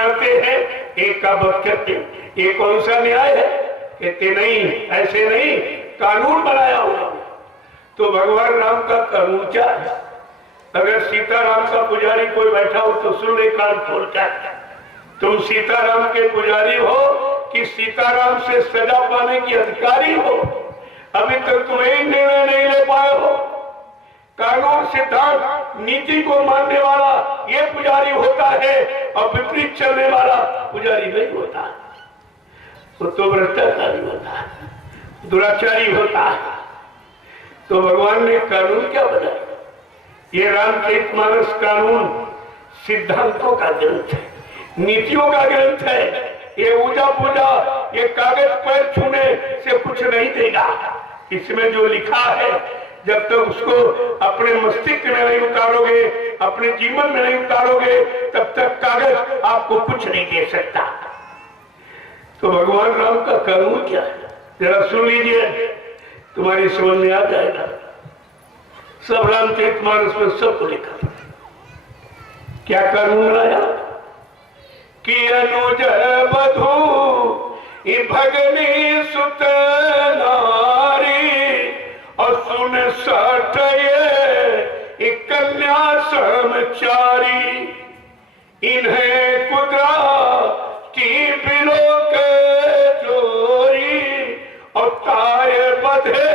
बनाते हैं, एक का वध करते। ये कौन सा न्याय है? कहते नहीं, ऐसे नहीं, कानून बनाया होगा। तो भगवान राम का कानून क्या है? अगर सीताराम का पुजारी कोई बैठा हो तो सुन ले कान खोल कर, तुम सीताराम के पुजारी हो कि सीताराम से सजा पाने की अधिकारी हो? अभी तक तुम एक निर्णय नहीं ले पाए हो। कानून, सिद्धांत, नीति को मानने वाला ये पुजारी होता है और विपरीत चलने वाला पुजारी नहीं होता। तो भ्रष्टाचारी होता है, दुराचारी होता है। तो भगवान ने कानून क्या बनाया? ये रामचरितमानस कानून सिद्धांतों का ग्रंथ है, नीतियों का ग्रंथ है। ये पूजा पूजा, ये कागज पैर छूने से कुछ नहीं देगा। इसमें जो लिखा है, जब तक उसको अपने मस्तिष्क में नहीं उतारोगे, अपने जीवन में नहीं उतारोगे, तब तक कागज आपको कुछ नहीं दे सकता। तो भगवान राम का कानून क्या है? जरा सुन लीजिए, तुम्हारी समझ में आ जाएगा। सब रामचरितमानस में सबको लिखा। क्या कानून आया कि अनुज बधू भगनी सुत नारी और सुन सठ ये कन्या समचारी, इन्हें कुदरा की बिलो के चोरी और ताय बधे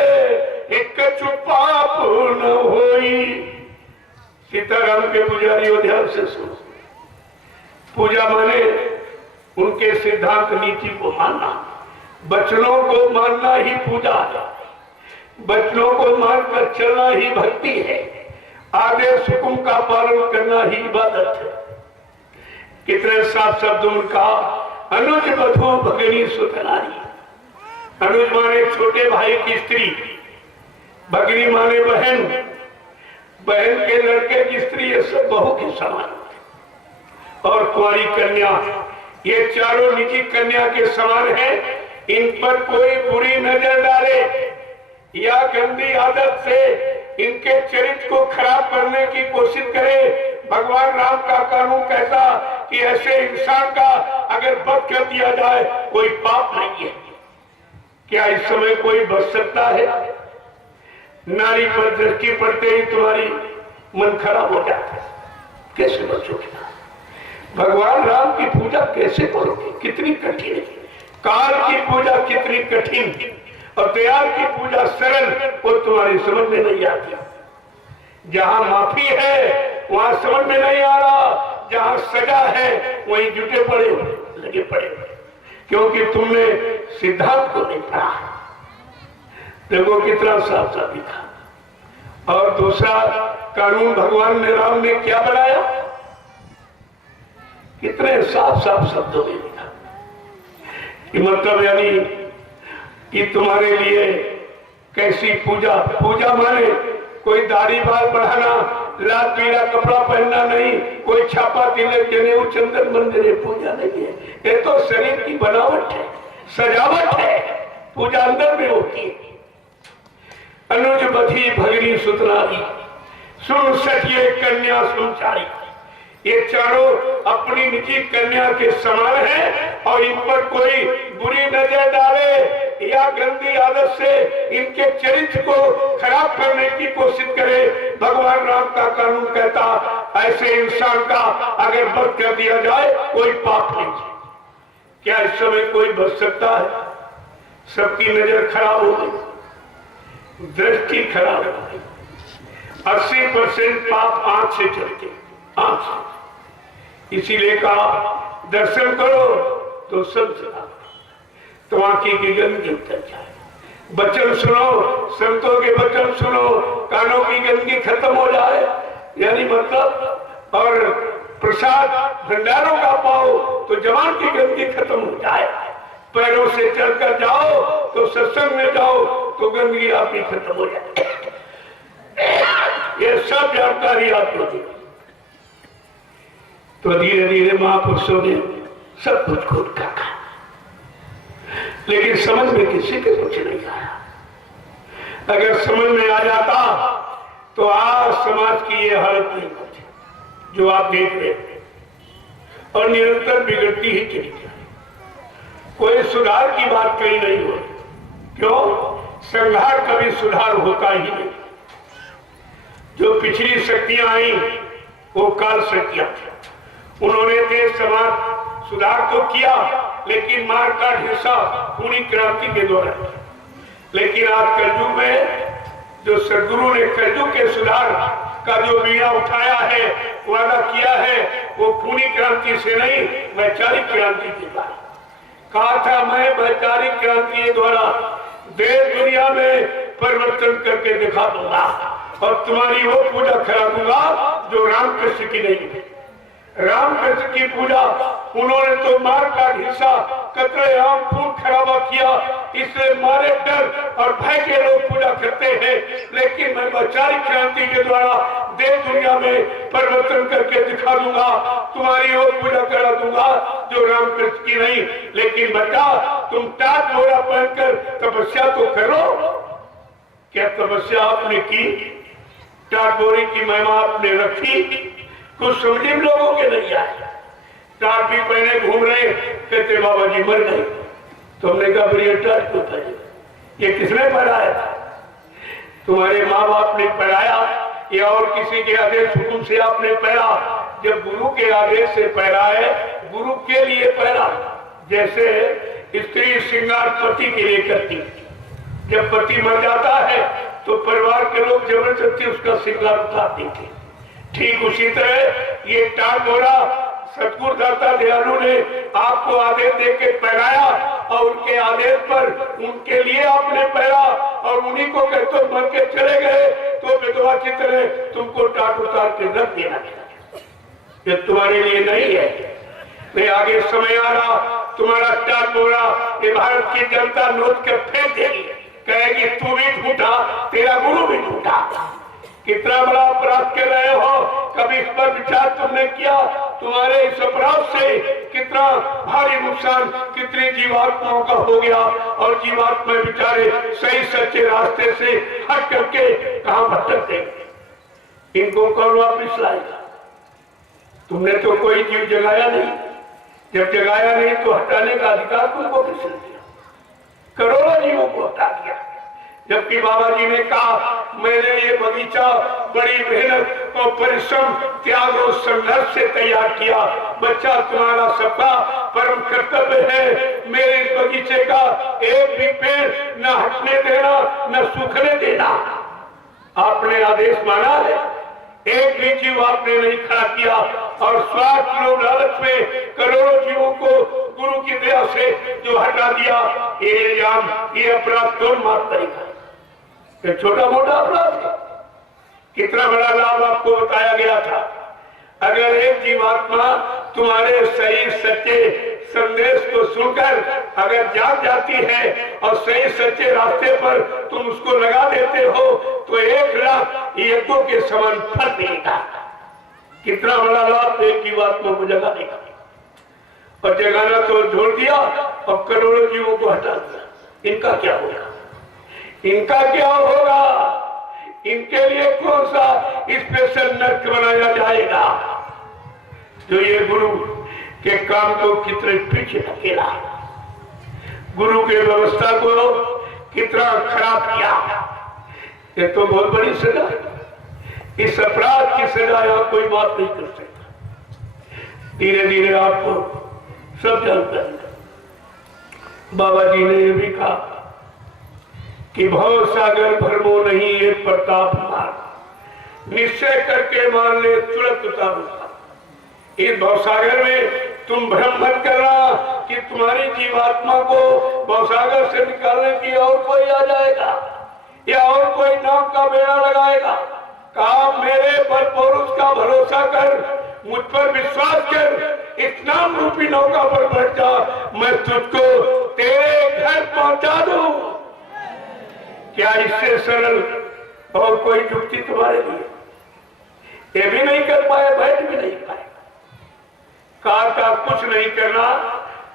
एक चुपा पूर्ण होई। सीताराम के पुजारी ध्यान से सुनो। पूजा माने उनके सिद्धांत नीति को मानना, वचनों को मानना ही पूजा है। वचनों को मानकर चलना ही भक्ति है। आदेश हुक्म का पालन करना ही इबादत है। कितने साफ शब्द उनका, अनुज बधू भगिनी सुत नारी। अनुज माने छोटे भाई की स्त्री, भगिनी माने बहन, बहन के लड़के की स्त्री, ये सब बहू के समान। और कुंवारी कन्या, ये चारों निजी कन्या के समान है। इन पर कोई बुरी नजर डाले या गंदी आदत से इनके चरित्र को खराब करने की कोशिश करे, भगवान राम का कानून कहता कि ऐसे इंसान का अगर वध कर दिया जाए कोई पाप नहीं है। क्या इस समय कोई बच सकता है? नारी पर दृष्टि पड़ते ही तुम्हारी मन खराब हो जाता है। कैसे बचोगे? भगवान राम की पूजा कैसे करोगे? कितनी कठिन है। काल की पूजा कितनी कठिन और दयाल की पूजा सरल, वो तुम्हारी समझ में नहीं आती। जहां माफी है वहां समझ में नहीं आ रहा, जहां सजा है वहीं जुटे पड़े लगे पड़े, क्योंकि तुमने सिद्धांत को नहीं पढ़ा। देखो कितना साफ साफ लिखा। और दूसरा कानून भगवान ने, राम ने क्या बनाया? कितने साफ साफ शब्दों में लिखा कि मतलब यानी कि तुम्हारे लिए कैसी पूजा। पूजा माने कोई दाढ़ी बाल बढ़ाना, लाल पीला कपड़ा पहनना नहीं, कोई छापा तिलक जनेऊ चंदन मंदिर, पूजा नहीं है। ये तो शरीर की बनावट है, सजावट है। पूजा अंदर में होती है। अनुज बधी भगनी सुतनारी, सुन सखिए कन्या सुनचारी। ये चारों अपनी निजी कन्या के समान है और इन पर कोई बुरी नजर डाले या गंदी आदत से इनके चरित्र को खराब करने की कोशिश करे, भगवान राम का कानून कहता ऐसे इंसान का अगर वध कर दिया जाए कोई पाप नहीं। क्या इस समय कोई बच सकता है? सबकी नजर खराब हो गई, दृष्टि खराब हो गई। 80% पाप आंख से चलते, आंख से। इसीलिए कहा दर्शन करो तो सब सुना, तो आंखी की गंदगी उतर जाए। वचन सुनो, संतों के वचन सुनो, कानों की गंदगी खत्म हो जाए। यानी मतलब, और प्रसाद भंडारों का पाओ तो जवान की गंदगी खत्म हो जाए। पैरों से चलकर जाओ तो सत्संग में जाओ तो गंदगी आपकी खत्म हो जाए। ये सब जानकारी आपको दी। तो धीरे धीरे महापुरुषों ने सब कुछ खोल रखा, लेकिन समझ में किसी के कुछ नहीं आया। अगर समझ में आ जाता तो आज समाज की ये हालत नहीं होती जो आप देख रहे हैं। और निरंतर बिगड़ती ही चली जाए। कोई सुधार की बात कहीं नहीं हो। क्यों? संहार कभी सुधार होता ही नहीं। जो पिछली शक्तियां आई वो काल शक्तियां थी। उन्होंने देश समाज सुधार तो किया, लेकिन मार काट हिंसा पूरी क्रांति के द्वारा। लेकिन आज कलयुग में जो सदगुरु ने कलयुग के सुधार का जो बीड़ा उठाया है, वादा किया है, वो पूरी क्रांति से नहीं, वैचारिक क्रांति के द्वारा। कहा था मैं वैचारिक क्रांति के द्वारा देश दुनिया में परिवर्तन करके दिखा दूंगा और तुम्हारी वो पूजा करा दूंगा जो रामकृष्ण की नहीं है। रामकृष्ण की पूजा उन्होंने तो मार काट हिंसा कतलेआम खून खराबा किया, इसलिए मारे डर और भय के लोग पूजा करते हैं। लेकिन मैं वैचारिक क्रांति के द्वारा देश दुनिया में परिवर्तन करके दिखा दूंगा, तुम्हारी वो पूजा करा दूंगा जो रामकृष्ण की नहीं। लेकिन बच्चा, तुम टाट मोरा पहनकर तपस्या तो करो। क्या तपस्या आपने की? टाट बोरी की महिमा आपने रखी? कुछ समझे लोगों के नहीं आए। टाट भी पहने घूम रहे, कहते बाबा जी मर गए। तुमने कहा फिर ये टाट क्यों पहने? ये किसने पढ़ाया था? तुम्हारे माँ बाप ने पढ़ाया या और किसी के आदेश हुकुम से आपने पढ़ा? जब गुरु के आदेश से पढ़ा है, गुरु के लिए पढ़ा। जैसे स्त्री श्रृंगार पति के लिए करती, जब पति मर जाता है तो परिवार के लोग जबरदस्ती उसका श्रृंगार उतारते थे। ठीक उसी तरह ये टाट बोरा सतगुरु दाता दयालु ने आपको आदेश देके पहराया और उनके आदेश पर उनके लिए आपने पहरा और उन्हीं को कहते मर के चले गए तो विधवा की तरह तुमको टाट उतार के रख देना चाहिए। ये तुम्हारे लिए नहीं है। मैं आगे समय आ रहा, तुम्हारा टाट बोरा ये भारत की जनता नोच कर फेंक देगी, कहेगी तू भी झूठा, तेरा गुरु भी झूठा। कितना बड़ा अपराध कर रहे हो, कभी इस पर विचार तुमने किया? तुम्हारे इस अपराध से कितना भारी नुकसान कितनी जीवात्माओं का हो गया और जीवात्मा बेचारे सही सच्चे रास्ते से हट करके कहां भटकते। इनको कौन वापिस लाएगा? तुमने तो कोई जीव जगाया नहीं, जब जगाया नहीं तो हटाने का अधिकार तुमको किसने दिया? करोड़ों जीवों को हटा दिया। जबकि बाबा जी ने कहा मैंने ये बगीचा बड़ी मेहनत और परिश्रम त्याग और संघर्ष से तैयार किया। बच्चा तुम्हारा सबका परम कर्तव्य है मेरे इस बगीचे का एक भी पेड़ न हटने देना न सूखने देना। आपने आदेश माना है, एक भी जीव आपने नहीं खड़ा किया और स्वार्थ लोभ लालच में करोड़ों जीवों को गुरु की दया से जो हटा दिया, ये इल्जाम ये अपराध कौन माफ करेगा? छोटा मोटा अपराध है। कितना बड़ा लाभ आपको बताया गया था। अगर एक जीवात्मा तुम्हारे सही सच्चे संदेश को सुनकर अगर जाग जाती है और सही सच्चे रास्ते पर तुम उसको लगा देते हो तो 1 लाख यज्ञों के समान फल मिलेगा। कितना बड़ा लाभ एक जीवात्मा को जगाने का। और जगाना तो छोड़ दिया और करोड़ों जीवों को हटा दिया। इनका क्या होगा? इनका क्या होगा? इनके लिए कौन सा स्पेशल नर्क बनाया जाएगा जो ये गुरु के काम को कितने पीछे धकेला, गुरु के व्यवस्था को कितना खराब किया। ये तो बहुत बड़ी सजा। इस अपराध की सजा यहां कोई बात नहीं कर सकता। धीरे धीरे आपको सब जानते हैं। बाबा जी ने ये भी कहा कि भव सागर भरमो नहीं ये प्रताप मार, निश्चय करके मान ले तुरंत उतारूंगा। इस भवसागर में तुम भ्रम मत करना कि तुम्हारी जीवात्मा को भवसागर से निकालने की और कोई आ जाएगा या और कोई नाम का बेड़ा लगाएगा। कहा मेरे बल पौरुष का भरोसा कर, मुझ पर विश्वास कर, इस नाम रूपी नौका पर बैठ जा, मैं तुझको तेरे घर पहुंचा दूं। क्या इससे सरल और कोई युक्ति तुम्हारे लिए? ये भी नहीं कर पाए, बैठ भी नहीं पाए। कहा था कुछ नहीं करना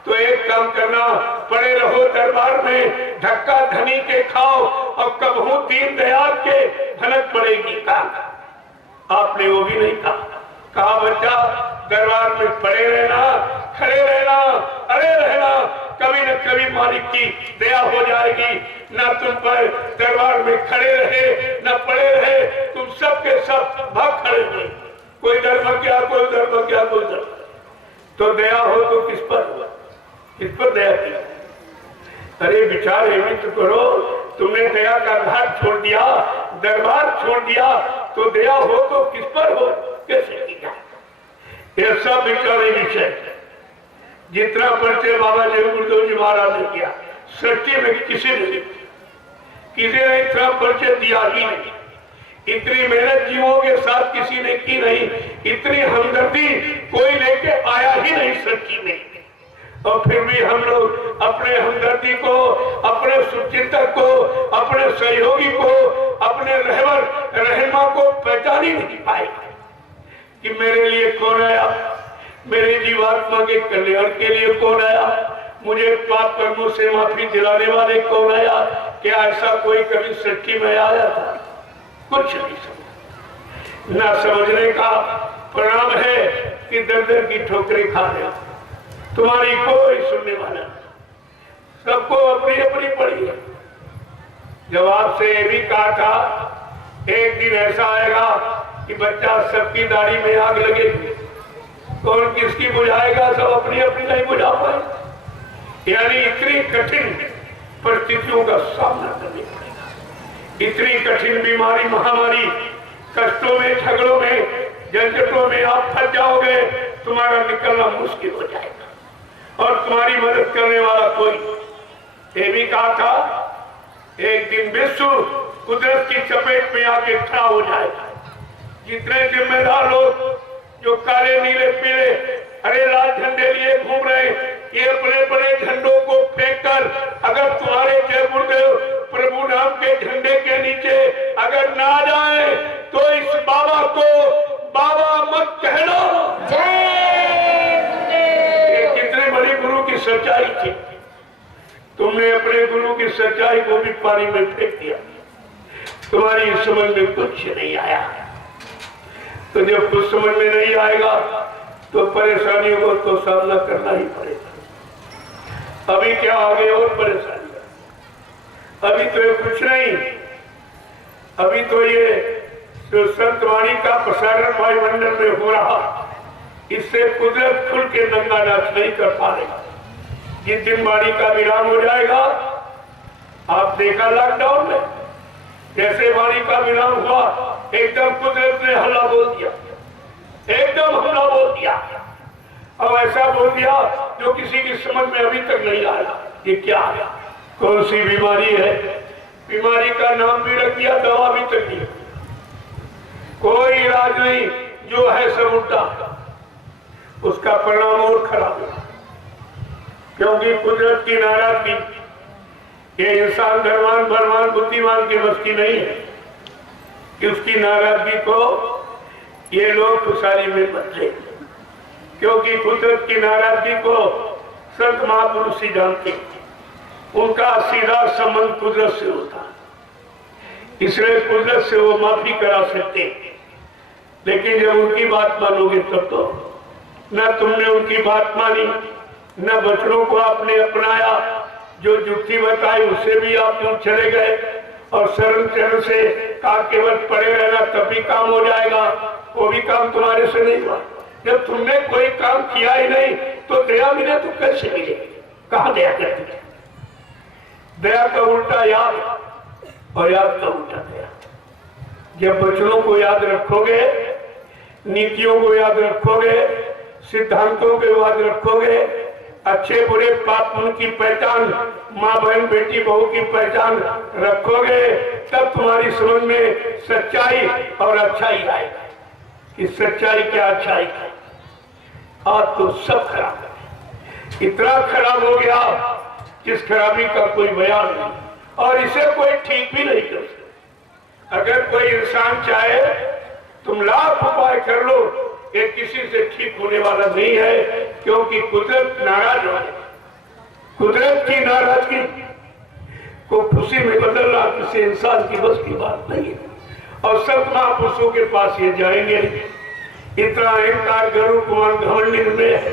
तो एक काम करना, पड़े रहो दरबार में, धक्का धनी के खाओ और कबहू दीन दयाल के धनक पड़ेगी। कहा आपने वो भी नहीं कहा। कहा बच्चा दरबार में पड़े रहना, खड़े रहना, अरे रहना, कभी न कभी मालिक की दया हो जाएगी। ना तुम पर दरबार में खड़े रहे न पड़े रहे, तुम सब के सब भाग खड़े हुए। कोई धर्म क्या, कोई धर्म क्या, कोई धर्म। तो दया हो तो किस पर दया की? अरे विचार एवं तो करो, तुमने दया का घाट छोड़ दिया, दरबार छोड़ दिया, तो दया हो तो किस पर हो, कैसे की जाए? यह सब विचार विषय जितना परिचय बाबा जय गुरुदेव जी महाराज ने किया, सृष्टि में किसी ने इतना परिचय दिया ही नहीं। इतनी मेहनत जीवों के साथ किसी ने की नहीं, इतनी हमदर्दी कोई लेके आया ही नहीं सृष्टि में। और फिर भी हम लोग अपने हमदर्दी को, अपने सुचिंतक को, अपने सहयोगी को, अपने रहनुमा को पहचान ही नहीं पाए कि मेरे लिए कौन आया, मेरे जीवात्मा के कल्याण के लिए कौन आया, मुझे पाप कर्मों से माफी दिलाने वाले कौन आया। क्या ऐसा कोई कभी सृष्टि में आया था? कुछ नहीं समझ। ना समझने का परिणाम है कि दर दर की ठोकरें खा रहे, तुम्हारी कोई सुनने वाला, सबको अपनी अपनी पड़ी है। जब आपसे ये भी कहा था एक दिन ऐसा आएगा कि बच्चा सबकी दाढ़ी में आग लगेगी, कौन किसकी बुझाएगा, सब अपनी अपनी नहीं बुझा पाए। यानी इतनी कठिन परिस्थितियों का सामना करना पड़ेगा, इतनी कठिन बीमारी, महामारी, कष्टों में, झगड़ों में, झंझटों में आप फंस जाओगे, तुम्हारा निकलना मुश्किल हो जाएगा और तुम्हारी मदद करने वाला कोई। ये भी कहा था एक दिन विश्व कुदरत की चपेट में आके खड़ा हो जाएगा। जितने जिम्मेदार लोग जो काले नीले पीले हरे लाल झंडे लिए घूम रहे, ये अपने बड़े झंडों को फेंककर अगर तुम्हारे जय गुरुदेव प्रभु नाम के झंडे के नीचे अगर ना जाए तो इस बाबा को बाबा मत कहना। ये कितने बड़ी गुरु की सच्चाई थी। तुमने अपने गुरु की सच्चाई को भी पानी में फेंक दिया, तुम्हारी समझ में कुछ नहीं आया। तो जब कुछ समझ में नहीं आएगा तो परेशानियों को तो सामना करना ही पड़ेगा। अभी क्या आगे और परेशानी, अभी तो ये कुछ नहीं, अभी तो ये जो संत वाणी का प्रसारण वायुमंडल में हो रहा, इससे कुदरत खुल के नंगा नाच नहीं कर पा रही। जिस दिन वाणी का विराम हो जाएगा, आप देखा लॉकडाउन में जैसे वाणी का विराम हुआ, एकदम कुदरत ने हल्ला बोल दिया, एकदम हमला बोल दिया। अब ऐसा बोल दिया जो किसी की समझ में अभी तक नहीं आया। ये क्या है, कौन सी बीमारी है? बीमारी का नाम भी रख दिया, दवा भी तक दिया, कोई इलाज नहीं, जो है सब उल्टा। उसका परिणाम और खराब है, क्योंकि कुदरत की नाराजगी ये इंसान धनवान बलवान बुद्धिमान के बस की नहीं है कि उसकी नाराजगी को ये लोग खुशहाली में बदले, क्योंकि कुदरत की नाराजगी को संत महापुरुष ही जानते, उनका सीधा संबंध कुदरत से होता, इसलिए कुदरत से वो माफी करा सकते। लेकिन जब उनकी बात मानोगे तब तो न तुमने उनकी बात मानी, न बचनों को आपने अपनाया, जो जुक्ति बताई उससे भी आप दूर चले गए और शरण चरण से कहा केवल पड़े रहना तब भी काम हो जाएगा, वो भी काम तुम्हारे से नहीं हुआ। जब तुमने कोई काम किया ही नहीं तो दया मिले तो कैसे मिले? कहाँ दया करती है? दया का उल्टा याद और याद का उल्टा दया। जब वचनों को याद रखोगे, नीतियों को याद रखोगे, सिद्धांतों को याद रखोगे, अच्छे बुरे पाप पुण्य की पहचान, माँ बहन बेटी बहू की पहचान रखोगे, तब तुम्हारी समझ में सच्चाई और अच्छाई आएगी कि सच्चाई क्या अच्छाई है। आज तो सब खराब है, इतना खराब हो गया जिस खराबी का कोई बयान नहीं, और इसे कोई ठीक भी नहीं कर सकता। अगर कोई इंसान चाहे तुम लाख उपाय कर लो, ये किसी से ठीक होने वाला नहीं है, क्योंकि कुदरत नाराज है। कुदरत की नाराजगी को खुशी में बदलना किसी इंसान की बस की बात नहीं है। और संत महापुरुषों के पास ये जाएंगे, इतना अहंकार गरुड़ कुमार घमंड में है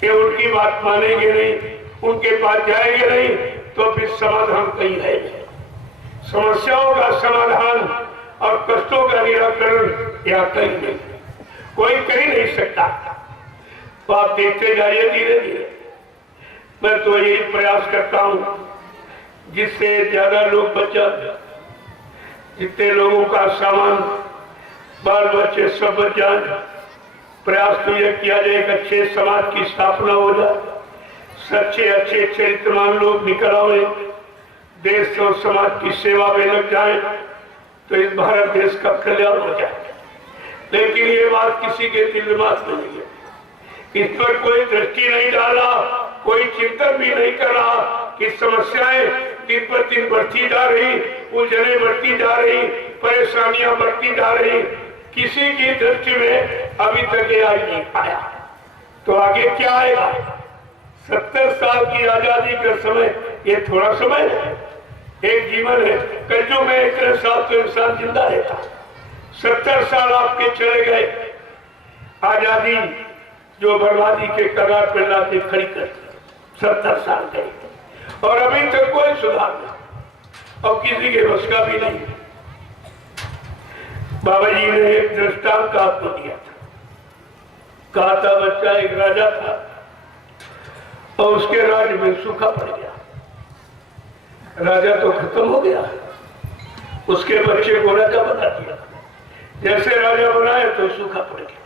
कि उनकी बात मानेंगे नहीं, उनके पास जाएंगे नहीं, तो फिर समाधान कहीं है नहीं। समस्याओं का समाधान और कष्टों का निराकरण या कहीं नहीं, कोई कर ही नहीं सकता। तो आप देखते जाइए धीरे धीरे। मैं तो यही प्रयास करता हूं जिससे ज्यादा लोग बचा, जितने लोगों का सामान बाल बच्चे सब बच जाए। प्रयास तो यह किया जाए एक अच्छे समाज की स्थापना हो जाए, सच्चे अच्छे चरित्रवान लोग निकल आए, देश और समाज की सेवा में लग जाए, तो इस भारत देश का कल्याण हो जाए। लेकिन ये बात किसी के दिल में नहीं है, इस पर कोई दृष्टि नहीं डाला, कोई चिंतन भी नहीं करा कि समस्याएं दिन पर दिन बढ़ती जा रही, उलझने बढ़ती जा रही, परेशानियां बढ़ती जा रही, किसी की दृष्टि में अभी तक ये आ नहीं पाया। तो आगे क्या आएगा? 70 साल की आजादी का समय ये थोड़ा समय है, एक जीवन है। कलयुग में इतने साल तो इंसान जिंदा रहता, 70 साल आपके चले गए, आजादी जो बर्बादी के कगार पर लाके खड़ी कर 70 साल गए और अभी तक कोई सुधार नहीं और किसी के बस का भी नहीं। बाबा जी ने एक दृष्टांत आपको दिया था, कहा था बच्चा एक राजा था और उसके राज्य में सूखा पड़ गया। राजा तो खत्म हो गया, उसके बच्चे को राजा बना दिया। जैसे राजा बनाए तो सूखा पड़ गया,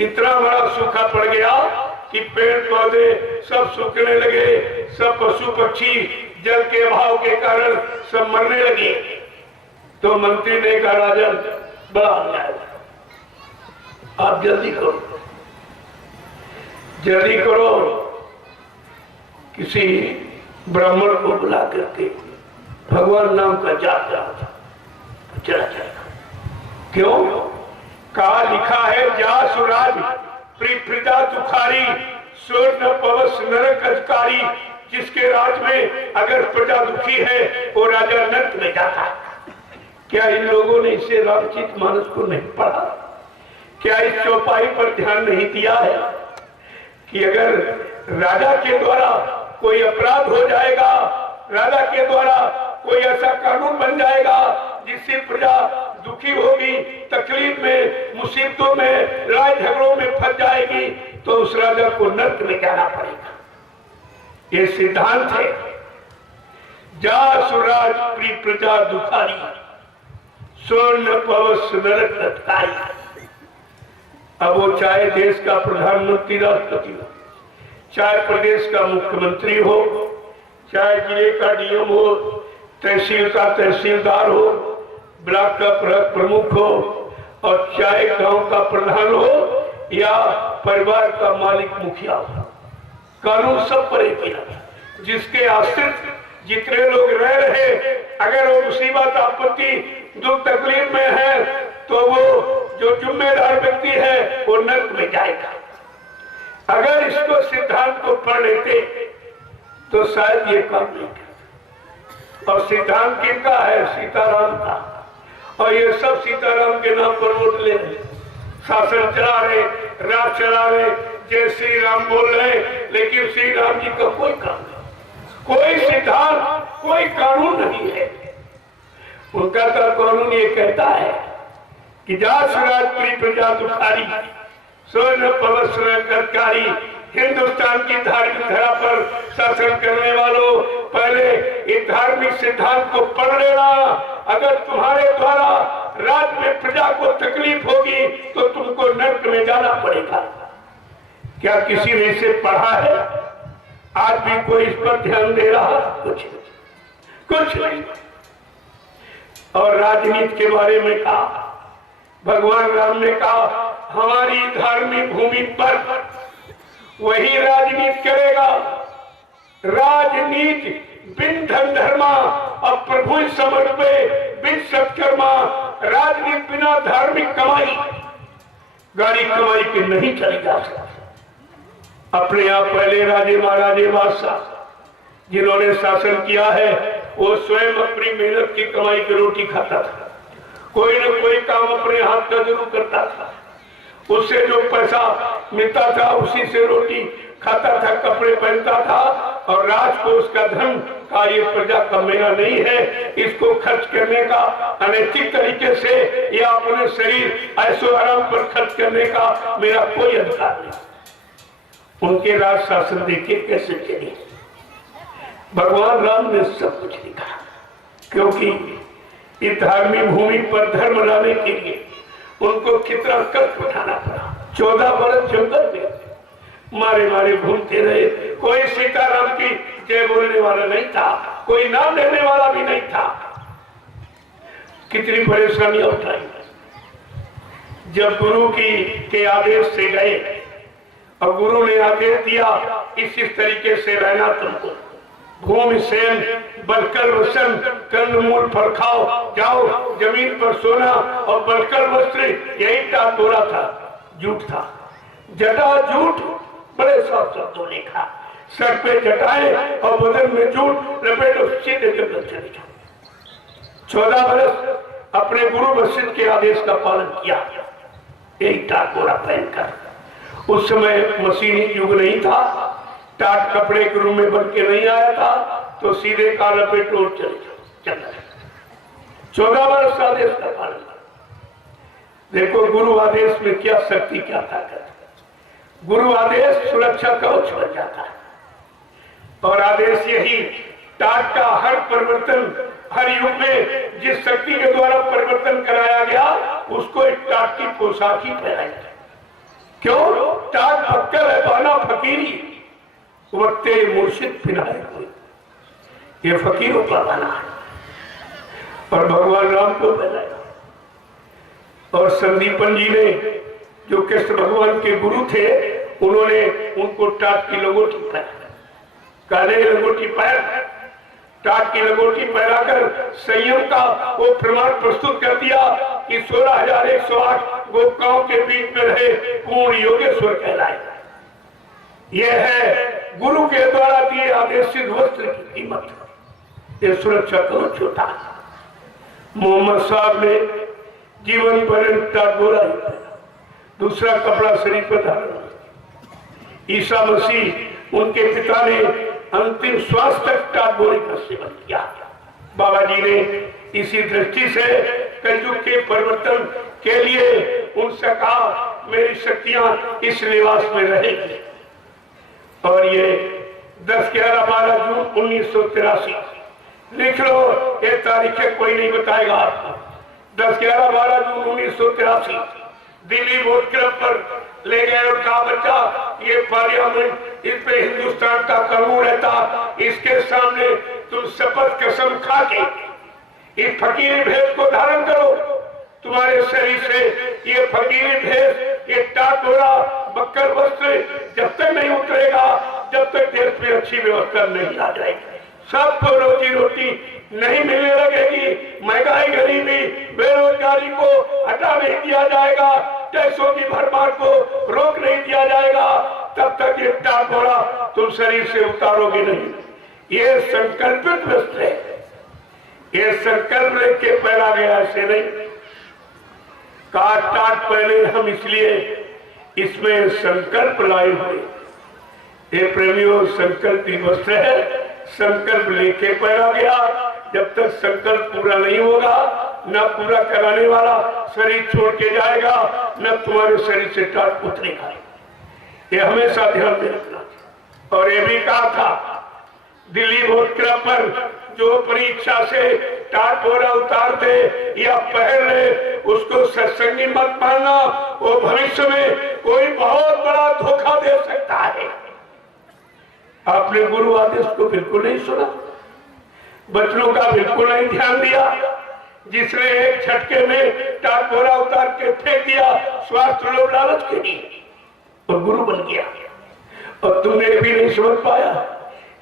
इतना बड़ा सूखा पड़ गया कि पेड़ पौधे सब सूखने लगे, सब पशु पक्षी जल के अभाव के कारण सब मरने लगे। तो मंत्री ने कहा राजा बड़ा अन्याय, आप जल्दी करो, जल्दी करो, किसी ब्राह्मण को बुला करके भगवान नाम का जाप रहा था, चला जाएगा। क्यों? कहा लिखा है जा सुराज प्रजा दुखारी स्वर्ण पवस नरक अधिकारी। जिसके राज में अगर प्रजा दुखी है वो राजा नरक में जाता है। क्या इन लोगों ने इसे रामचरित मानस को नहीं पढ़ा? क्या इस चौपाई पर ध्यान नहीं दिया है कि अगर राजा के द्वारा कोई अपराध हो जाएगा, राजा के द्वारा कोई ऐसा कानून बन जाएगा जिससे प्रजा दुखी होगी, तकलीफ में, मुसीबतों में, लड़ाई झगड़ों में फंस जाएगी, तो उस राजा को नरक में जाना पड़ेगा। ये सिद्धांत है, जा सुराज प्री प्रजा दुखारी स्वर्ण पवस नरक अधिकारी। अब वो चाहे देश का प्रधानमंत्री राष्ट्रपति हो, चाहे प्रदेश का मुख्यमंत्री हो, चाहे जिले का डीएम हो, तहसील का तहसीलदार हो, ब्लॉक का प्रमुख हो और चाहे गांव का प्रधान हो या परिवार का मालिक मुखिया हो, कानून सब पर एक ही। जिसके आश्रित जितने लोग रह रहे, अगर वो मुसीबत आपत्ति दुख तकलीफ में है तो वो जो जिम्मेदार व्यक्ति है वो नरक में जाएगा। अगर इसको सिद्धांत को पढ़ लेते तो शायद ये काम नहीं करते। और सिद्धांत किनका है? सीताराम का। और ये सब सीताराम के नाम पर वोट ले रहे, शासन चला रहे, राज चला रहे, जय श्री राम बोल रहे, लेकिन श्री राम जी का कोई काम नहीं, कोई सिद्धांत, कोई कानून नहीं है। उनका तो कानून ये कहता है कि जा सुराज प्री प्रजा दुखारी स्वर्ण पवस अधिकारी। हिंदुस्तान की धार्मिक धरा पर शासन करने वालों, पहले इस धार्मिक सिद्धांत को पढ़ लेना। अगर तुम्हारे द्वारा राज्य में प्रजा को तकलीफ होगी तो तुमको नरक में जाना पड़ेगा। क्या किसी ने इसे पढ़ा है? आज भी कोई इस पर ध्यान दे रहा? कुछ नहीं। और राजनीति के बारे में कहा, भगवान राम ने कहा हमारी धार्मिक भूमि पर वही राजनीति करेगा। राजनीति बिन धन धर्मा और प्रभु समर्पे बिन सत्कर्मा। राजनीति बिना धार्मिक कमाई, गाड़ी कमाई के नहीं चली जा सकती। अपने आप पहले राजे महाराजे बादशाह जिन्होंने शासन किया है वो स्वयं अपनी मेहनत की कमाई की रोटी खाता था, कोई न कोई काम अपने हाथ का जरूर करता था। उससे जो पैसा मिलता था उसी से रोटी खाता था, कपड़े पहनता था, और राजकोष का धन का ये प्रजा का मेरा नहीं है, इसको खर्च करने का अनैतिक तरीके से या अपने शरीर ऐशो आराम पर खर्च करने का मेरा कोई अधिकार नहीं। उनके राज शासन देखिए कैसे चले। भगवान राम ने सब कुछ लिखा, क्योंकि इस धार्मिक भूमि पर धर्म लाने के लिए उनको कितना कष्ट उठाना पड़ा। 14 वर्ष जंगल में मारे मारे घूमते रहे, कोई सीताराम की जय बोलने वाला नहीं था, कोई नाम लेने वाला भी नहीं था। कितनी परेशानियां उठाई। जब गुरु के आदेश से गए और गुरु ने आदेश दिया इस तरीके से रहना, तुमको भूमि सेन बलकर वसन कंदमूल फल खाओ, जाओ जमीन पर सोना और बलकर वस्त्र, यही टाटोरा था, झूठ था, जटा झूठ, बड़े साफ शब्दों लिखा, सर पे जटाए और बदन में झूठ लपेटो, सीधे जंगल चले जाओ। 14 वर्ष अपने गुरु वशिष्ठ के आदेश का पालन किया, यही टाटोरा पहनकर। उस समय मशीनी युग नहीं था, टाट कपड़े के रूम में बन के नहीं आया था, तो सीधे काला पेट और चले जाओ। 14 वर्ष आदेश का पालन। देखो गुरु आदेश में क्या शक्ति, क्या ताकत। गुरु आदेश सुरक्षा कवच बन जाता है, और आदेश यही टाट का हर परिवर्तन, हर युग में जिस शक्ति के द्वारा परिवर्तन कराया गया उसको एक टाट की पोशाक ही पहनाई। क्यों? टाट फक्कर है, बाना फकीरी, वक्ते मुर्शिद फिनाए कोई, ये फकीरों का बना है, और भगवान राम को पहनाया। और संदीपन जी ने, जो कृष्ण भगवान के गुरु थे, उन्होंने उनको टाट की लंगोटी पहना, काले लंगोटी पहन, टाट की लंगोटी पहनाकर संयम का वो प्रमाण प्रस्तुत कर दिया कि 16,108 गोपिकाओं के बीच में रहे पूर्ण योगेश्वर कहलाए। यह है गुरु के द्वारा दिए आदेशित वस्त्र की कीमत, ये सुरक्षा कवच होता है। मोहम्मद साहब ने जीवन पर्यंत टाटोरा ही पहना, दूसरा कपड़ा शरीर पर धारण। ईसा मसीह, उनके पिता ने अंतिम श्वास तक टाटोरे का सेवन किया। बाबा जी ने इसी दृष्टि से कलयुग के परिवर्तन के लिए उनसे कहा, मेरी शक्तियां इस लिबास में रहेगी। और ये 10, 11, 12 जून 1983 लिख लो, ये तारीखें कोई नहीं बताएगा आपको। 10, 11, 12 जून 1983 दिल्ली वोट क्लब पर ले गए और कहा, बच्चा ये पार्लियामेंट, इस पे हिंदुस्तान का कानून रहता, इसके सामने तुम शपथ कसम खा के इस फकीरी भेष को धारण करो, तुम्हारे शरीर से ये फकीरी भेष, ये टाटोरा बक्कर वस्त्र जब तक नहीं उतरेगा, जब तक देश में अच्छी व्यवस्था नहीं आ जाएगी, सबको रोजी रोटी नहीं मिलने लगेगी, महंगाई, गरीबी, बेरोजगारी को हटा नहीं दिया जाएगा, टैक्सों की भरमार को रोक नहीं दिया जाएगा, तब तक ये टाटोरा तुम शरीर से उतारोगे नहीं। ये संकल्पित वस्त्र है, ये संकल्प लेके पहना गया, ऐसे नहीं। काट टाट पहले हम इसलिए इसमें संकल्प लाए हुए। ये प्रेमियों, संकल्प ही वस्त्र है, संकल्प लेके पहना गया। जब तक संकल्प पूरा नहीं होगा, न पूरा कराने वाला शरीर छोड़ के जाएगा, न तुम्हारे शरीर से टाट उतरेगा। ये हमेशा ध्यान में रखना। और ये भी कहा था दिल्ली वोट क्लब पर, जो परीक्षा से टाटोरा उतारते या पहन ले, उसको सत्संगी मत मानना, वो भविष्य में कोई बहुत बड़ा धोखा दे सकता है। आपने गुरु आदेश को बिल्कुल नहीं सुना, बच्चों का बिल्कुल नहीं ध्यान दिया। जिसने एक झटके में टाटोरा उतार के फेंक दिया स्वास्थ्य लोभ लालच के लिए, तो गुरु बन गया। और तुमने भी नहीं समझ पाया,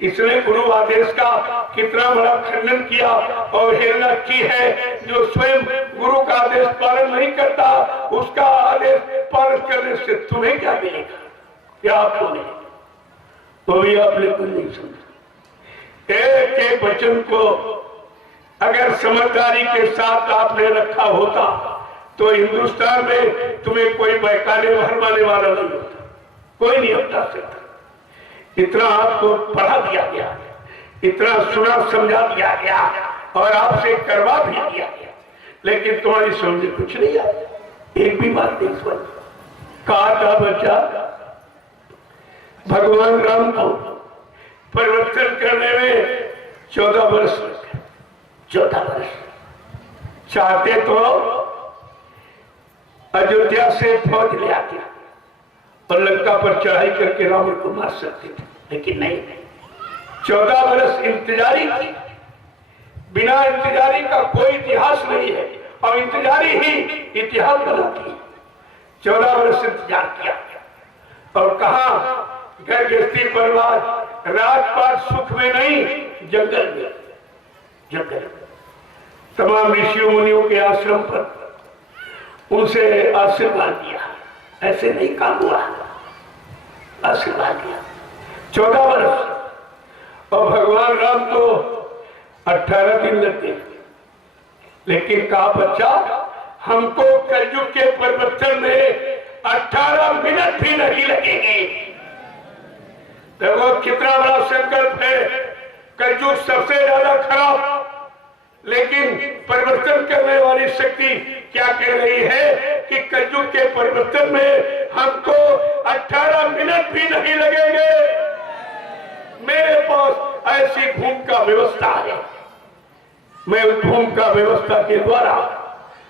इसने गुरु आदेश का कितना बड़ा खंडन किया और हेलना की है। जो स्वयं गुरु का आदेश पालन नहीं करता, उसका आदेश पालन करने से तुम्हें क्या मिलेगा, क्या आपको नहीं, तो भी आपने कुछ नहीं समझा। एक एक वचन को अगर समझदारी के साथ आपने रखा होता, तो हिंदुस्तान में तुम्हें कोई बहकाने भरमाने वाला नहीं होता, कोई नहीं हटा सकता। इतना आपको पढ़ा दिया गया, इतना सुना समझा दिया गया और आपसे करवा भी दिया गया, लेकिन तुम्हारी समझ कुछ नहीं आया, एक भी बात नहीं समझ। कहा था बच्चा भगवान राम को परिवर्तन करने में 14 वर्ष लगे। 14 वर्ष चाहते तो अयोध्या से फौज ले आते और लंका पर चढ़ाई करके रावण को मार सकते थे, लेकिन नहीं। 14 वर्ष इंतजारी की, बिना इंतजारी का कोई इतिहास नहीं है और इंतजारी ही इतिहास बनाती है। 14 वर्ष इंतजार किया और कहा घर गृहस्थी परिवार, राजपाट सुख में नहीं, जंगल में, जंगल तमाम ऋषियों मुनियों के आश्रम पर उनसे आशीर्वाद दिया, ऐसे नहीं काम हुआ, आशीर्वाद दिया। 14 वर्ष और भगवान राम को 18 दिन लगते, लेकिन कहा बच्चा हमको कलयुग के परिवर्तन में 18 मिनट भी नहीं लगेंगे। देखो कितना बड़ा संकल्प है, कलयुग सबसे ज्यादा खराब, लेकिन परिवर्तन करने वाली शक्ति क्या कह रही है कि कलयुग के परिवर्तन में हमको 18 मिनट भी नहीं लगेंगे। मेरे पास ऐसी भूमिका व्यवस्था है, मैं उस भूमिका व्यवस्था के द्वारा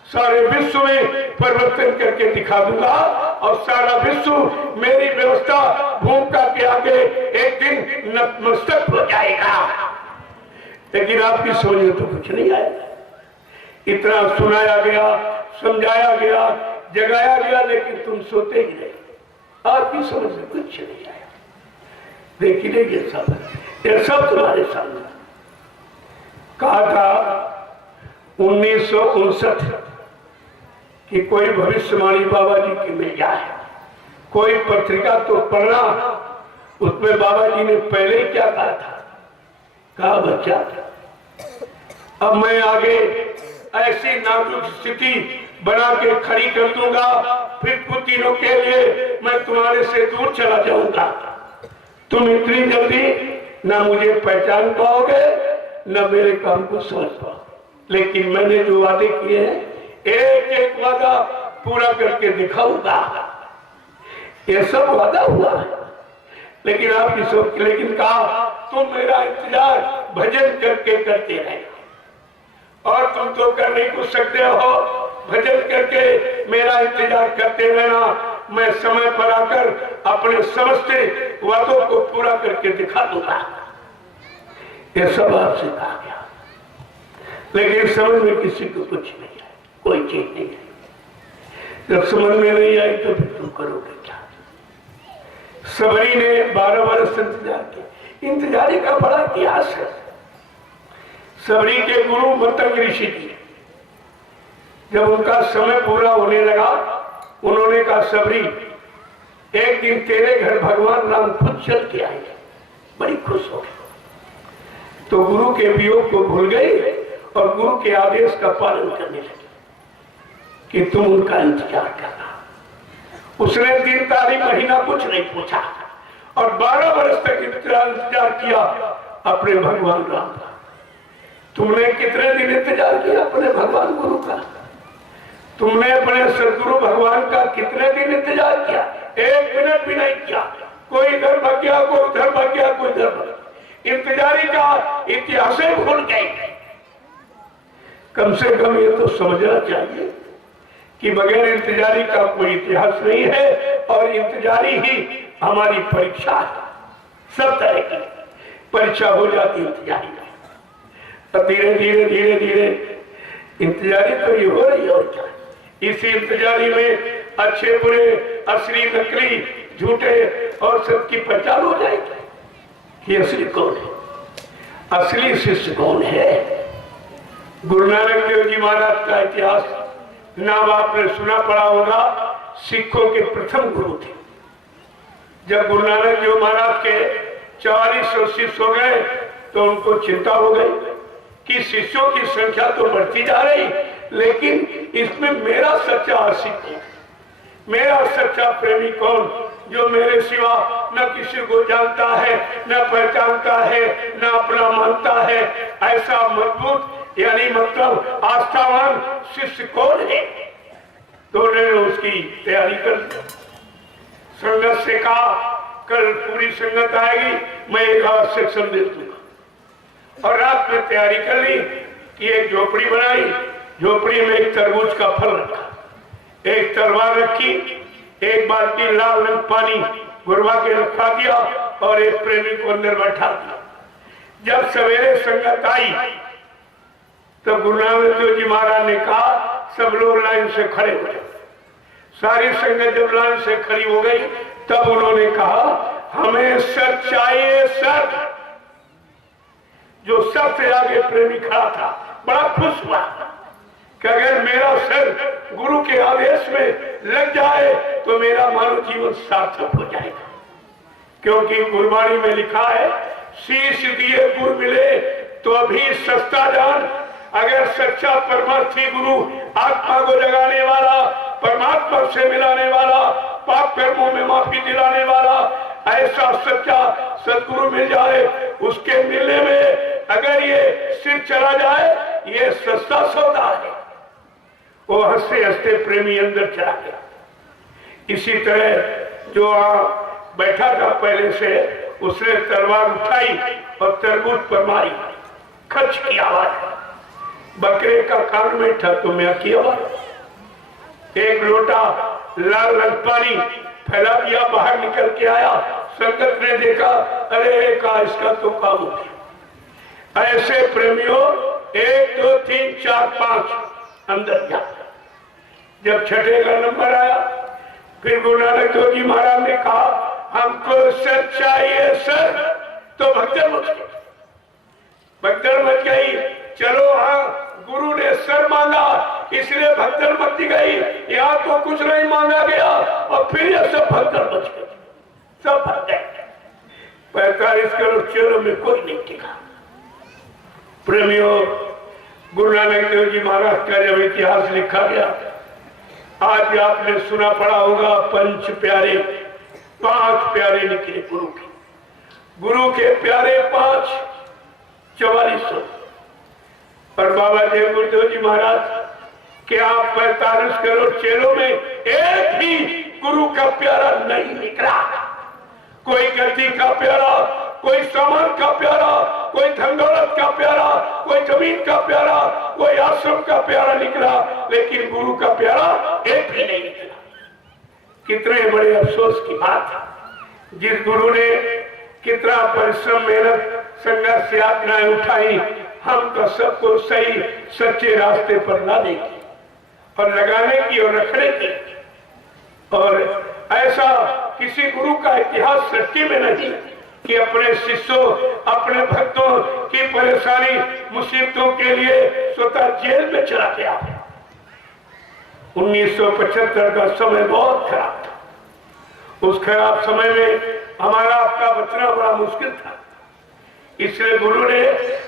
सारे विश्व में परिवर्तन करके दिखा दूंगा और सारा विश्व मेरी व्यवस्था भूमिका के आगे एक दिन नतमस्तक हो जाएगा। लेकिन आपकी समझ में तो कुछ नहीं आया, इतना सुनाया गया, समझाया गया, जगाया गया, लेकिन तुम सोते ही नहीं, आपकी समझ में कुछ नहीं आया। देखिए ये सब तुम्हारे सामने। कहा था 1959 कि कोई भविष्यवाणी बाबा जी की मिल जाए, कोई पत्रिका तो पढ़ना, उसमें बाबा जी ने पहले ही क्या कहा था। कहा बच्चा अब मैं आगे ऐसी नाजुक स्थिति बना के खड़ी कर दूंगा, फिर कुछ दिनों के लिए मैं तुम्हारे से दूर चला जाऊंगा, तुम इतनी जल्दी ना मुझे पहचान पाओगे न मेरे काम को समझ पाओ। लेकिन मैंने जो वादे किए हैं एक एक वादा पूरा करके दिखाऊंगा। ये सब वादा हुआ है, लेकिन आपकी सोच, लेकिन कहा तुम मेरा इंतजार भजन करके करते रहे, और तुम तो कर नहीं कुछ सकते हो, भजन करके मेरा इंतजार करते रहना, मैं समय पर आकर अपने समस्त वादों को पूरा करके दिखा दूंगा। ये सब आपसे कहा गया, लेकिन समझ में किसी को कुछ नहीं है, कोई चीज नहीं है। जब समझ में नहीं आई तो फिर तुम करोगे क्या। सबरी ने 12 वर्ष इंतजार किया, इंतजारी का बड़ा इतिहास है। सबरी के गुरु मतंग ऋषि जी, जब उनका समय पूरा होने लगा, उन्होंने कहा सबरी एक दिन तेरे घर भगवान राम खुद चल के आएंगे। बड़ी खुश हो गई, तो गुरु के वियोग को भूल गई और गुरु के आदेश का पालन करने लगी कि तुम उनका इंतजार करना। उसने दिन तारीख महीना कुछ नहीं पूछा और 12 वर्ष तक इंतजार किया अपने भगवान राम का। तुमने कितने दिन इंतजार किया अपने भगवान गुरु का? तुमने अपने सदगुरु भगवान का कितने दिन इंतजार किया? 1 मिनट भी नहीं किया। कोई इधर भाग गया, कोई उधर भाग गया, कोई इधर भाग गया। इंतजारी का इतिहास भूल गए। कम से कम ये तो समझना चाहिए कि बगैर इंतजारी का कोई इतिहास नहीं है और इंतजारी ही हमारी परीक्षा है। सब तरह की परीक्षा हो जाती है इंतजारी में। अब धीरे धीरे धीरे धीरे इंतजारी तो ये हो रही है और क्या। इसी इंतजारी में अच्छे बुरे, असली नकली, झूठे और सबकी पहचान हो जाएगी कि असली कौन है, असली शिष्य कौन है। गुरु नानक देव जी महाराज का इतिहास नाम आपने सुना पड़ा होगा। सिखों के प्रथम गुरु थे। जब गुरु नानक देव महाराज के 4400 शिष्य हो गए तो उनको चिंता हो गई कि शिष्यों की संख्या तो बढ़ती जा रही, लेकिन इसमें मेरा सच्चा आशिक कौन, मेरा सच्चा प्रेमी कौन, जो मेरे सिवा न किसी को जानता है, न पहचानता है, न अपना मानता है। ऐसा मजबूत यानी मतलब आस्थावान शिष्य कौन है? तो उन्होंने उसकी तैयारी कर ली। संगत से कहा कल पूरी संगत आएगी, मैं एक आवश्यक संदेश दूंगा। और रात में तैयारी कर ली कि एक झोपड़ी बनाई, झोपड़ी में एक तरबूज का फल रखा, एक तलवार रखी, एक बाल्टी लाल रंग पानी गुरबा के रखा दिया और एक प्रेमी को अंदर बैठा दिया। जब सवेरे संगत आई तो गुरु नानक देव जी महाराज ने कहा सब लोग लाइन से खड़े हो जाओ। सारी संगत जब लाइन से खड़ी हो गई तब उन्होंने कहा हमें सर चाहिए, सर। जो सबसे आगे प्रेमी खड़ा था बड़ा खुश हुआ कि अगर मेरा सर गुरु के आदेश में लग जाए तो मेरा मानव जीवन सार्थक हो जाएगा। क्योंकि गुरबाणी में लिखा है शीश दिए गुरु मिले तो अभी सस्ता जान। अगर सच्चा परमार्थी गुरु आत्मा को जगाने वाला, परमात्मा से मिलाने वाला, पाप कर्मों में माफी दिलाने वाला ऐसा सच्चा सदगुरु मिल जाए, उसके मिलने में अगर ये सिर चला जाए ये सस्ता सौदा है। वो हंसते हंसते प्रेमी अंदर चला गया। इसी तरह जो बैठा था पहले से उसने तलवार उठाई और तरबूज पर मारी, खच की आवाज, बकरे का कान में था तो मैं की आवाज। एक लोटा लाल रंग पानी फैला दिया, बाहर निकल के आया। संगत ने देखा अरे का इसका तो काम हो गया। ऐसे प्रेमियों 1 2 3 4 5 अंदर जा। जब छठे का नंबर आया फिर गुरु नानक देव जी महाराज ने कहा हमको सर चाहिए सर। तो भगदड़ मच गई, भगदड़ मच गई। चलो हाँ गुरु ने सर मांगा इसलिए भगदड़ मच गई, यहाँ तो कुछ नहीं मांगा गया और फिर यह सब भगदड़ मच गई, सब भग गए। 45 करोड़ चेहरों में कोई नहीं टिका। प्रेमियों गुरु नानक देव जी महाराज का जब इतिहास लिखा गया, आज आपने सुना पड़ा होगा पंच प्यारे, 5 प्यारे निकले गुरु के। गुरु के प्यारे 5, 4400। और बाबा जय गुरुदेव जी महाराज के आप 45 करोड़ चेलों में एक ही गुरु का प्यारा नहीं निकला। कोई गति का प्यारा, कोई सामान का प्यारा, कोई धन दौलत का प्यारा, कोई जमीन का प्यारा, कोई आश्रम का प्यारा निकला, लेकिन गुरु का प्यारा एक भी नहीं निकला। कितने बड़े अफसोस की बात है। जिस गुरु ने कितना परिश्रम मेहनत संघर्ष से यातनाएं उठाई, हम तो सबको सही सच्चे रास्ते पर लाने की और लगाने की और रखने की। और ऐसा किसी गुरु का इतिहास सृष्टि में नहीं कि अपने शिष्यों, अपने भक्तों की परेशानी मुसीबतों के लिए स्वतः जेल में चला गया। 1975 का समय बहुत खराब था। उस खराब समय में हमारा आपका बचना बड़ा मुश्किल था। इसलिए गुरु ने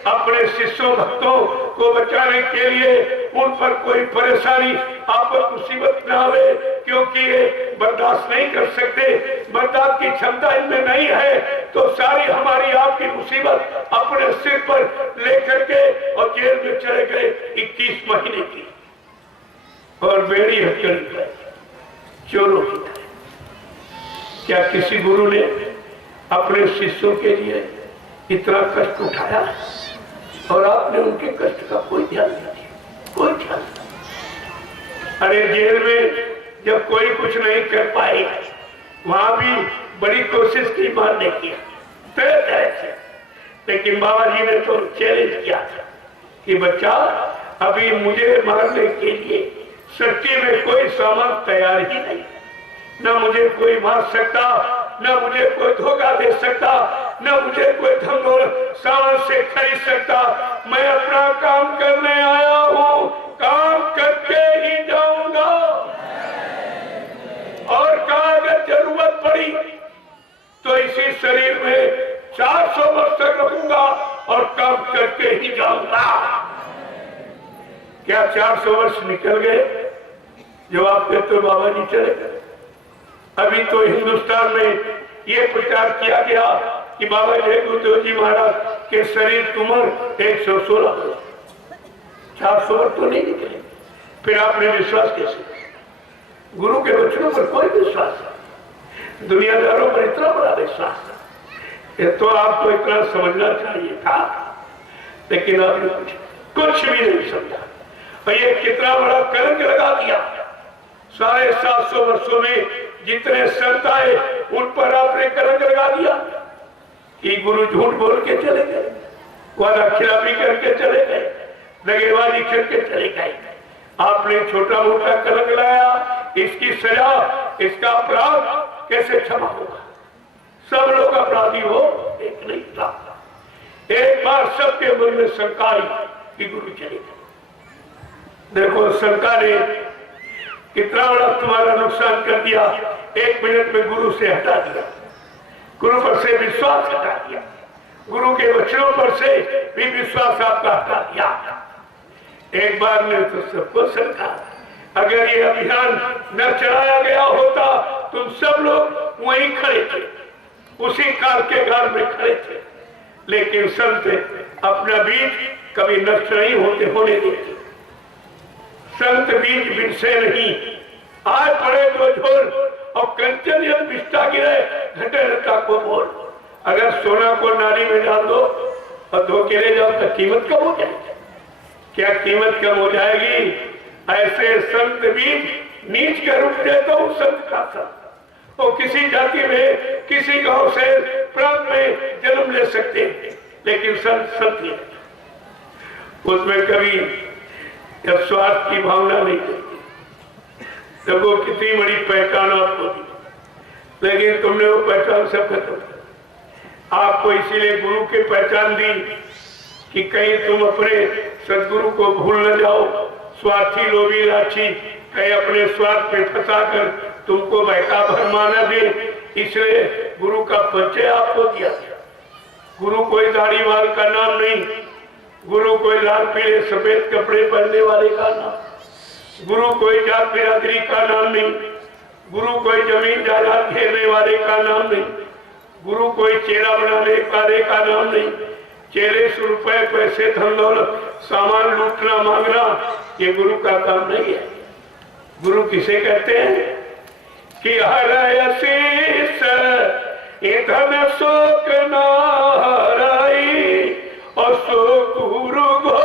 अपने शिष्यों भक्तों को बचाने के लिए उन पर कोई परेशानी, आपत मुसीबत न आवे, क्योंकि ये बर्दाश्त नहीं कर सकते, बर्दाश्त की क्षमता इनमें नहीं है, तो सारी हमारी आपकी मुसीबत अपने सिर पर लेकर के और जेल में चले गए 21 महीने की। और बेड़ी हथकड़ी चोरों की तरह। क्या किसी गुरु ने अपने शिष्यों के लिए इतना कष्ट उठाया और आपने उनके कष्ट का कोई ध्यान नहीं दिया? कोई ध्यान नहीं। अरे जेल में जब कोई कुछ नहीं कर पाए, वहां भी बड़ी कोशिश की मारने की तरह तरह से, लेकिन बाबा जी ने तो चैलेंज किया था कि बच्चा अभी मुझे मारने के लिए सृष्टि में कोई सामान तैयार ही नहीं, न मुझे कोई मार सकता, न मुझे कोई धोखा दे सकता, न मुझे कोई धन दौलत सामान से खरीद सकता। मैं अपना काम करने आया हूँ, काम करके ही जाऊंगा। और कहा अगर जरूरत पड़ी तो इसी शरीर में 400 वर्ष तक रहूंगा और काम करके ही जाऊंगा। क्या 400 वर्ष निकल गए? जो आप कहते हो बाबा जी चले गए। अभी तो हिंदुस्तान में ये प्रचार किया गया कि बाबा जय गुरुदेव जी महाराज के शरीर की उम्र 116 वर्ष, 400 वर्ष तो नहीं निकले। फिर आपने विश्वास कैसे? गुरु के वचनों पर कोई विश्वास नहीं, दुनियादारों पर इतना बड़ा विश्वास है। ये तो आपको इतना समझना चाहिए था, लेकिन आपने कुछ भी नहीं समझा। और ये कितना बड़ा कलंक लगा दिया। 750 वर्षों में जितने संत आए उन पर आपने कलंक लगा दिया कि गुरु झूठ बोल के चले गए, वादा खिलाफी करके चले गए, दगेबाजी करके चले गए। आपने छोटा मोटा कलंक लाया, इसकी सजा, इसका अपराध कैसे क्षमा होगा? सब लोग अपराधी हो, एक नहीं था। एक बार सबके मन में शंका आई कि गुरु चले गए। देखो शंका ने कितना बड़ा तुम्हारा नुकसान कर दिया। 1 मिनट में गुरु से हटा दिया, गुरु पर से विश्वास हटा दिया, गुरु के वचनों पर से भी विश्वास आपका हटा दिया। एक बार में तो सबको शंका, अगर ये अभियान न चलाया गया होता तुम सब लोग वहीं खड़े थे, उसी काल के घर में खड़े थे। लेकिन संत अपना बीज कभी नष्ट नहीं होने देते। संत बीज बिनसे नहीं। आज पड़े तो झोल और कंचन यद बिस्टा गिरे घटे लता को बोल। अगर सोना को नाली में डाल दो और धोके ले जाओ तो कीमत कम हो जाएगी। क्या कीमत कम हो जाएगी? ऐसे संत बीज नीच कर उठ जाता हूँ संत का संत। वो किसी जाति में, किसी गांव से, प्रांत में जन्म ले सकते हैं, लेकिन संत संत ही उसमें कभी जब स्वार्थ की भावना नहीं करती। देखो कितनी बड़ी पहचान आपको दी, लेकिन तुमने वो पहचान सब खत्म कर। आपको इसीलिए गुरु की पहचान दी कि कहीं तुम अपने सदगुरु को भूल न जाओ। स्वार्थी लोभी लाठी कहीं अपने स्वार्थ में फंसा कर तुमको बहका भरमा न दे, इसलिए गुरु का परिचय आपको दिया। गुरु कोई दाढ़ी वाल का नाम नहीं, गुरु कोई लाल पीले सफेद कपड़े पहनने वाले का नाम, गुरु कोई जात बिरादरी का नाम नहीं, गुरु कोई जमीन जायदाद घेरने वाले का नाम नहीं, गुरु कोई चेला बनाने वाले का नाम नहीं। चेले से रुपए पैसे धन दौलत सामान लूटना मांगना ये गुरु का काम नहीं है। गुरु किसे कहते हैं कि हर अशीष धन शोक नाराई और सो गुरु घो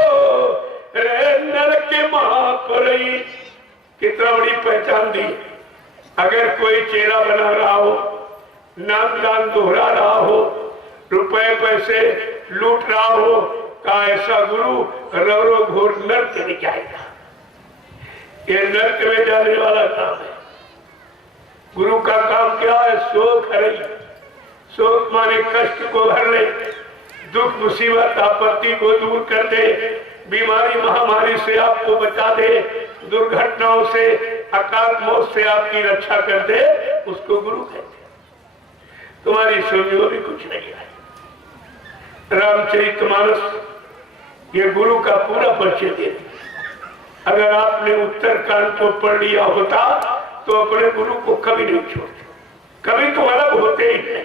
रे नर के महापरई। कितना बड़ी पहचान दी। अगर कोई चेला बना रहा हो, नाम दान दोहरा रहा हो, रुपए पैसे लूट रहा हो, का ऐसा गुरु रवरो घोर नर्क में जाएगा। ये नर्क में जाने वाला काम है। गुरु का काम क्या है? शोक हरई। शोक माने कष्ट को हर ले, दुख मुसीबत आपत्ति को दूर कर दे, बीमारी महामारी से आपको बचा दे, दुर्घटनाओं से अकाल मौत से आपकी रक्षा कर दे, उसको गुरु कहते हैं। तुम्हारी समझ में भी कुछ नहीं है। रामचरितमानस ये गुरु का पूरा परिचय देती। अगर आपने उत्तरकांड को पढ़ लिया होता तो अपने गुरु को कभी नहीं छोड़ते, कभी तो अलग होते ही नहीं।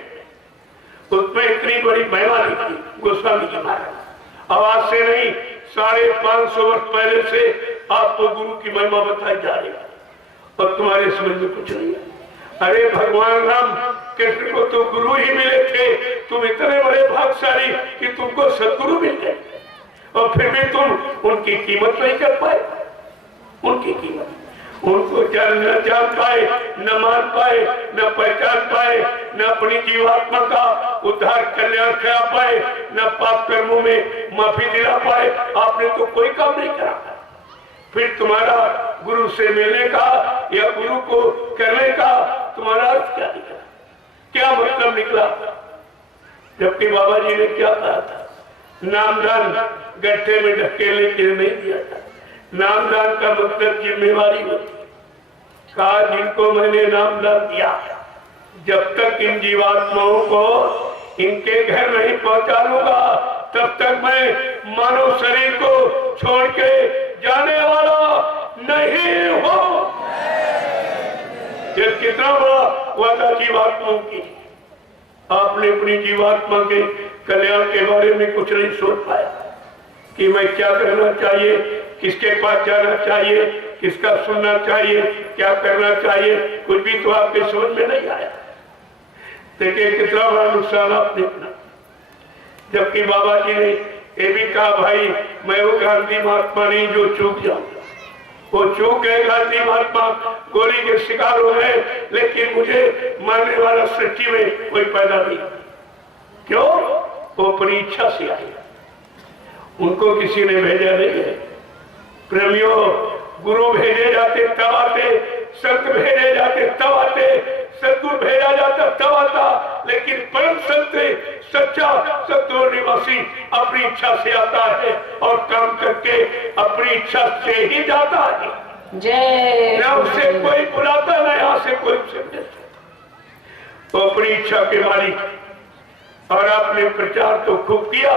उसमें इतनी बड़ी महिमा लिखी गोस्वामी जी महाराज। आवाज से नहीं, 550 वर्ष पहले से आपको गुरु की महिमा बताई जा रही है और तुम्हारे समझ में कुछ नहीं है। अरे भगवान राम कृष्ण को तो गुरु ही मिले थे, तुम इतने बड़े भाग्यशाली कि तुमको सदगुरु मिल गए और फिर भी तुम उनकी कीमत नहीं कर पाए। उनकी कीमत उनको न जान पाए, न मान पाए, न पहचान पाए, न अपनी जीवात्मा का उद्धार कल्याण करा पाए, न पाप कर्मों में माफी दिला पाए। आपने तो कोई काम नहीं करा। फिर तुम्हारा गुरु से मिलने का या गुरु को करने का तुम्हारा अर्थ क्या निकला? क्या मतलब निकला? जबकि बाबा जी ने क्या कहा था? नामदान गड्ढे में ढकेलने के लिए नहीं दिया था। नामदान का मतलब जिम्मेवारी होती है। कहा जिनको मैंने नामदान दिया, जब तक इन जीवात्माओं को इनके घर नहीं पहुंचा लूंगा तब तक मैं मानव शरीर को छोड़ के जाने वाला नहीं हो। ये कितना बड़ा वादा जीवात्माओं की। आपने अपनी जीवात्मा के कल्याण के बारे में कुछ नहीं सोच पाया कि मैं क्या करना चाहिए, किसके पास जाना चाहिए, किसका सुनना चाहिए, क्या करना चाहिए, कुछ भी तो आपके समझ में नहीं आया। देखिए कितना बड़ा नुकसान आपने अपना। जबकि बाबा जी ने ये भी कहा, भाई मैं वो गांधी महात्मा नहीं जो चूक जाऊं। वो चूक गए गांधी महात्मा, गोली के शिकार हो गए, लेकिन मुझे मारने वाला सृष्टि में कोई पैदा नहीं। क्यों? वो अपनी इच्छा से आए, उनको किसी ने भेजा नहीं है। प्रेमियों, गुरु भेजे जाते तब आते, संत भेजे जाते तब आते, सदगुरु भेजा जाता तब आता, लेकिन परम संत सच्चा सतगुरु निवासी अपनी इच्छा से आता है और काम करके अपनी इच्छा से ही जाता है। जय। न उसे कोई बुलाता, न यहाँ से कोई उसे, वो अपनी इच्छा के मालिक। और आपने प्रचार तो खूब किया,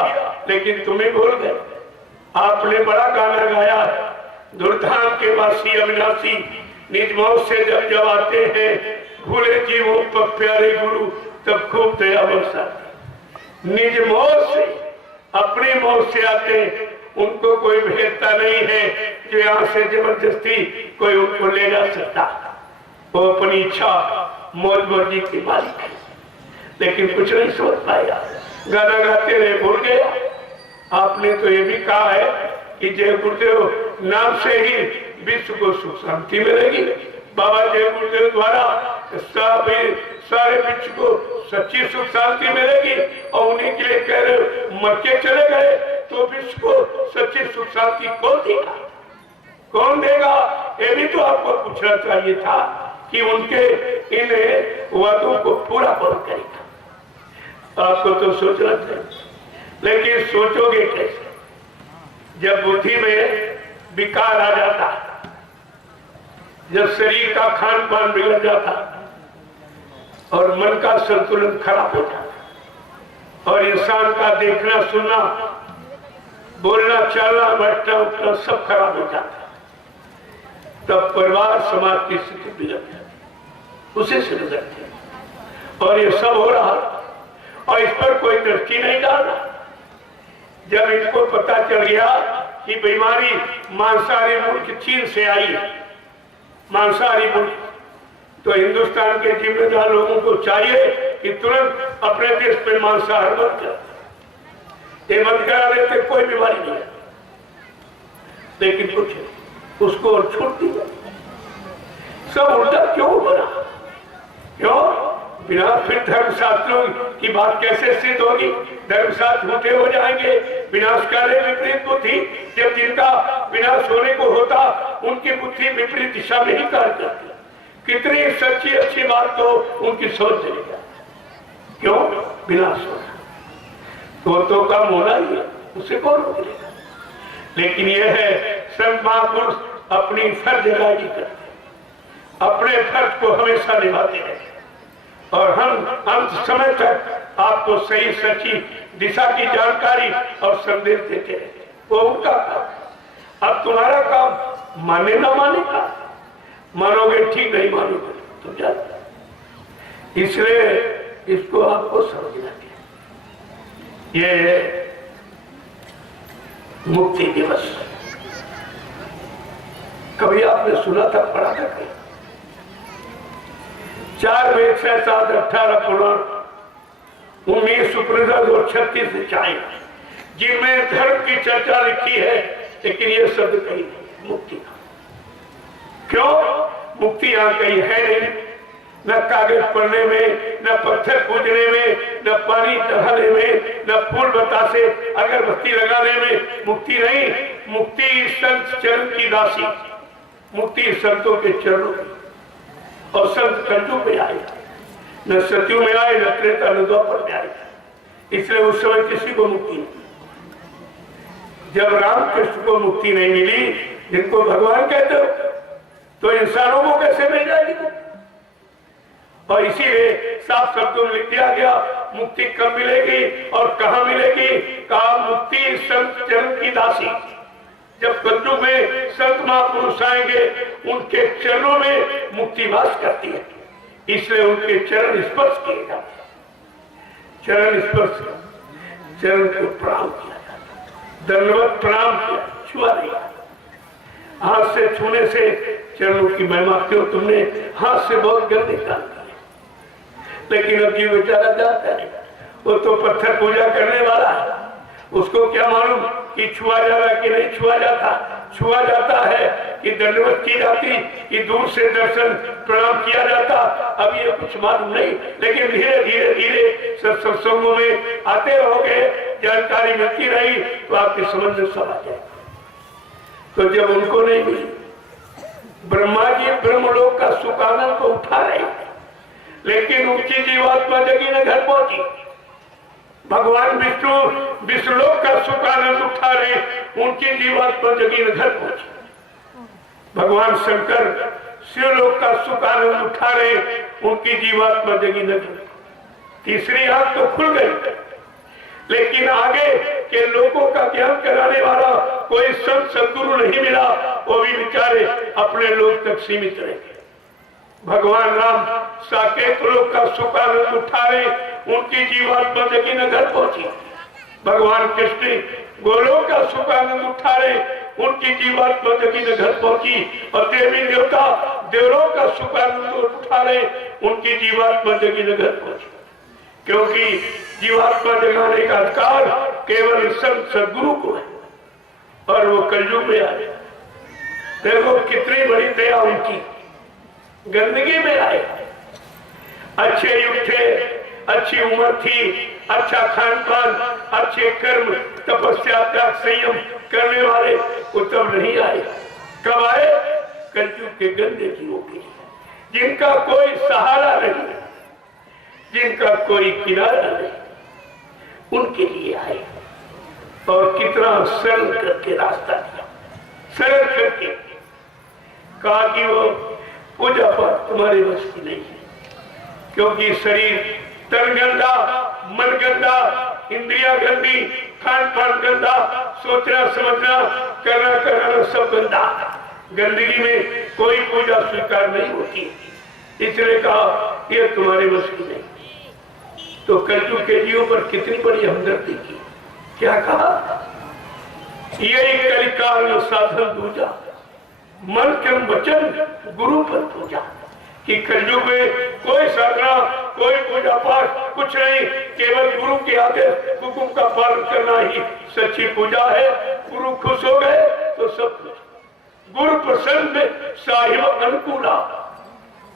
लेकिन तुम्हें भूल गए। आपने बड़ा गाना गाया, दुर्धाम के वासी अविनाशी निज मौत से जब जब आते हैं, भूले जीवों पर प्यारे गुरु तब खूब दया बरसाते। निज मौत से, अपनी मौत से आते हैं, उनको कोई भेजता नहीं है जो यहाँ से जबरदस्ती कोई उनको ले जा सकता। वो अपनी इच्छा मौज मर्जी की मालिक है, लेकिन कुछ नहीं सोच पाएगा। गाना गाते रहे, भूल गया। आपने तो ये भी कहा है कि जय गुरुदेव नाम से ही विश्व को सुख शांति मिलेगी। बाबा जय गुरुदेव द्वारा सारे विश्व को सच्ची सुख शांति मिलेगी, और उन्हीं के लिए कह रहे मर के चले गए तो विश्व को सच्ची सुख शांति कौन देगा? कौन देगा? ये भी तो आपको पूछना चाहिए था कि उनके इन वादों को पूरा कौन करेगा। आपको तो सोचना चाहिए, लेकिन सोचोगे कैसे जब बुद्धि में विकार आ जाता, जब शरीर का खान पान बिगड़ जाता और मन का संतुलन खराब हो जाता, और इंसान का देखना सुनना, बोलना चलना, बैठना उठना सब खराब हो जाता, तब परिवार समाज की स्थिति बिगड़ जाती, उसे से बिगड़ती है। और ये सब हो रहा, और इस पर कोई दृष्टि नहीं डालना। जब इनको पता चल गया कि बीमारी मांसाहारी मुल्क चीन से आई है, मांसाहारी मुल्क, तो हिंदुस्तान के जिम्मेदार लोगों को चाहिए कि तुरंत अपने देश पे मांसाहार बंद कर, ये बंद करा देते कोई बीमारी नहीं है। लेकिन कुछ उसको और छूट दी जाए, सब उल्टा क्यों बना? क्यों? बिना फिर धर्मशास्त्रों की बात कैसे सिद्ध होगी? धर्मशास्त्र झूठे हो जाएंगे, विनाशकारी विपरीत बुद्धि। जब जिनका विनाश होने को होता, उनकी बुद्धि विपरीत दिशा में ही कार्य करती। कितनी सच्ची अच्छी बात तो उनकी सोच चली जाती। क्यों? विनाश होना तो काम होना ही है, उसे कौन रोकेगा? लेकिन यह है संत महापुरुष अपनी फर्ज अदायगी करते, अपने फर्ज को हमेशा निभाते हैं, और हम अंत समय तक आपको सही सच्ची दिशा की जानकारी और संदेश देते रहते। वो उनका काम। अब तुम्हारा काम माने ना माने का, मानोगे ठीक, नहीं मानोगे तो जाते। इसलिए इसको आपको समझना चाहिए। ये मुक्ति दिवस कभी आपने सुना था, पढ़ा था कहीं? 4 वेद 6 7 18 पुराण 19 उपनिषद और 36 ऋचाएं, जिनमें धर्म की चर्चा लिखी है, लेकिन ये शब्द कहीं नहीं मुक्ति का। क्यों? मुक्ति यहाँ कहीं है नहीं, न कागज पढ़ने में, न पत्थर पूजने में, न पानी चढ़ाने में, न फूल बतासे अगरबत्ती लगाने में मुक्ति नहीं। मुक्ति संत चरण की दासी, मुक्ति संतों के चरणों की। और संत कलयुग में आए, न सतयुग में आए, न त्रेता न द्वापर में आए। इसलिए उस समय किसी को मुक्ति नहीं। जब रामकृष्ण को मुक्ति नहीं मिली, जिनको भगवान कहते हो, तो इंसानों को कैसे मिल जाएगी? और इसीलिए साफ शब्दों में लिख दिया गया, मुक्ति कब मिलेगी और कहां मिलेगी? कहा मुक्ति संत चरण की दासी। जब कलयुग में संत महापुरुष आएंगे उनके चरणों में मुक्ति वास करती है, इसलिए उनके चरण स्पर्श किए जाते हैं। चरण स्पर्श, चरण को प्रणाम किया जाता, दंडवत प्रणाम किया, छुआ नहीं। हाथ से छूने से चरणों की महिमा, क्यों तुमने हाथ से बहुत गंदे काम किए, लेकिन अब जीव बेचारा जाता नहीं, वो तो पत्थर पूजा करने वाला है, उसको क्या मालूम कि छुआ जा रहा कि नहीं छुआ जाता। छुआ जाता है कि दंडवत की जाती, कि दूर से दर्शन प्रणाम किया जाता, अब ये कुछ मालूम नहीं। लेकिन धीरे धीरे धीरे सत्संगों में आते रहोगे, जानकारी मिलती रही तो आपकी समझ में सब आ जाए। तो जब उनको नहीं मिली, ब्रह्मा जी ब्रह्मलोक का सुख आनंद को उठा रहे, लेकिन उनकी जीवात्मा जगी न घर पहुंची। भगवान विष्णु विष्णुलोक का सुख आनंद उठा रहे, उनकी जीवात्मा जगी न घर पहुंची। भगवान शंकर शिवलोक का सुख आनंद उठा रहे, उनकी जीवात्मा जगी न घर। तीसरी आंख तो खुल गई, लेकिन आगे के लोगों का ज्ञान कराने वाला कोई संत सदगुरु नहीं मिला, वो भी बेचारे अपने लोक तक सीमित रहे। भगवान राम साकेत लोक का सुख आनंद उठा रहे, उनकी जीवात्मा जगी न घर पहुंची। भगवान कृष्ण गोलोक का सुख आनंद उठा रहे, उनकी जीवात्मा जगी न घर पहुंची। और देवी देवता देवलोक का सुख आनंद उठा रहे, उनकी जीवात्मा जगी न घर पहुंची। क्योंकि जीवात्मा जगाने का अधिकार केवल संत सदगुरु को है, और वो कलयुग में आए। देखो कितनी बड़ी दया उनकी, गंदगी में आए, अच्छे युग थे, अच्छी उम्र थी, अच्छा खान पान, अच्छे कर्म, तपस्या त्याग संयम करने वाले, वो तब नहीं आए। कब आए? कलयुग के गंदे जीवों के लिए, जिनका कोई सहारा नहीं, जिनका कोई किनारा नहीं, उनके लिए आए। और कितना सरल करके रास्ता दिया, सरल करके कहा कि वो पूजा पाठ तुम्हारे बस की नहीं है, क्योंकि शरीर तन गंदा, मन गंदा, इंद्रिया गंदी, खान पान गंदा, सोचना समझना करना कराना सब गंदा। गंदगी में कोई पूजा स्वीकार नहीं होती, इसलिए कहा ये तुम्हारे बस की नहीं। तो कलयुग के जीवों पर कितनी बड़ी हमदर्दी की, क्या कहा? यही कलिकाल साधन दूजा, मन कर्म वचन गुरु पर पूजा। कि कलयुग में कोई साधना, कोई पूजा पाठ कुछ नहीं, केवल गुरु के आदेश हुक्म का पालन करना ही सच्ची पूजा है। गुरु खुश हो गए तो सब कुछ। गुरु प्रसन्न साहिब अनुकूला,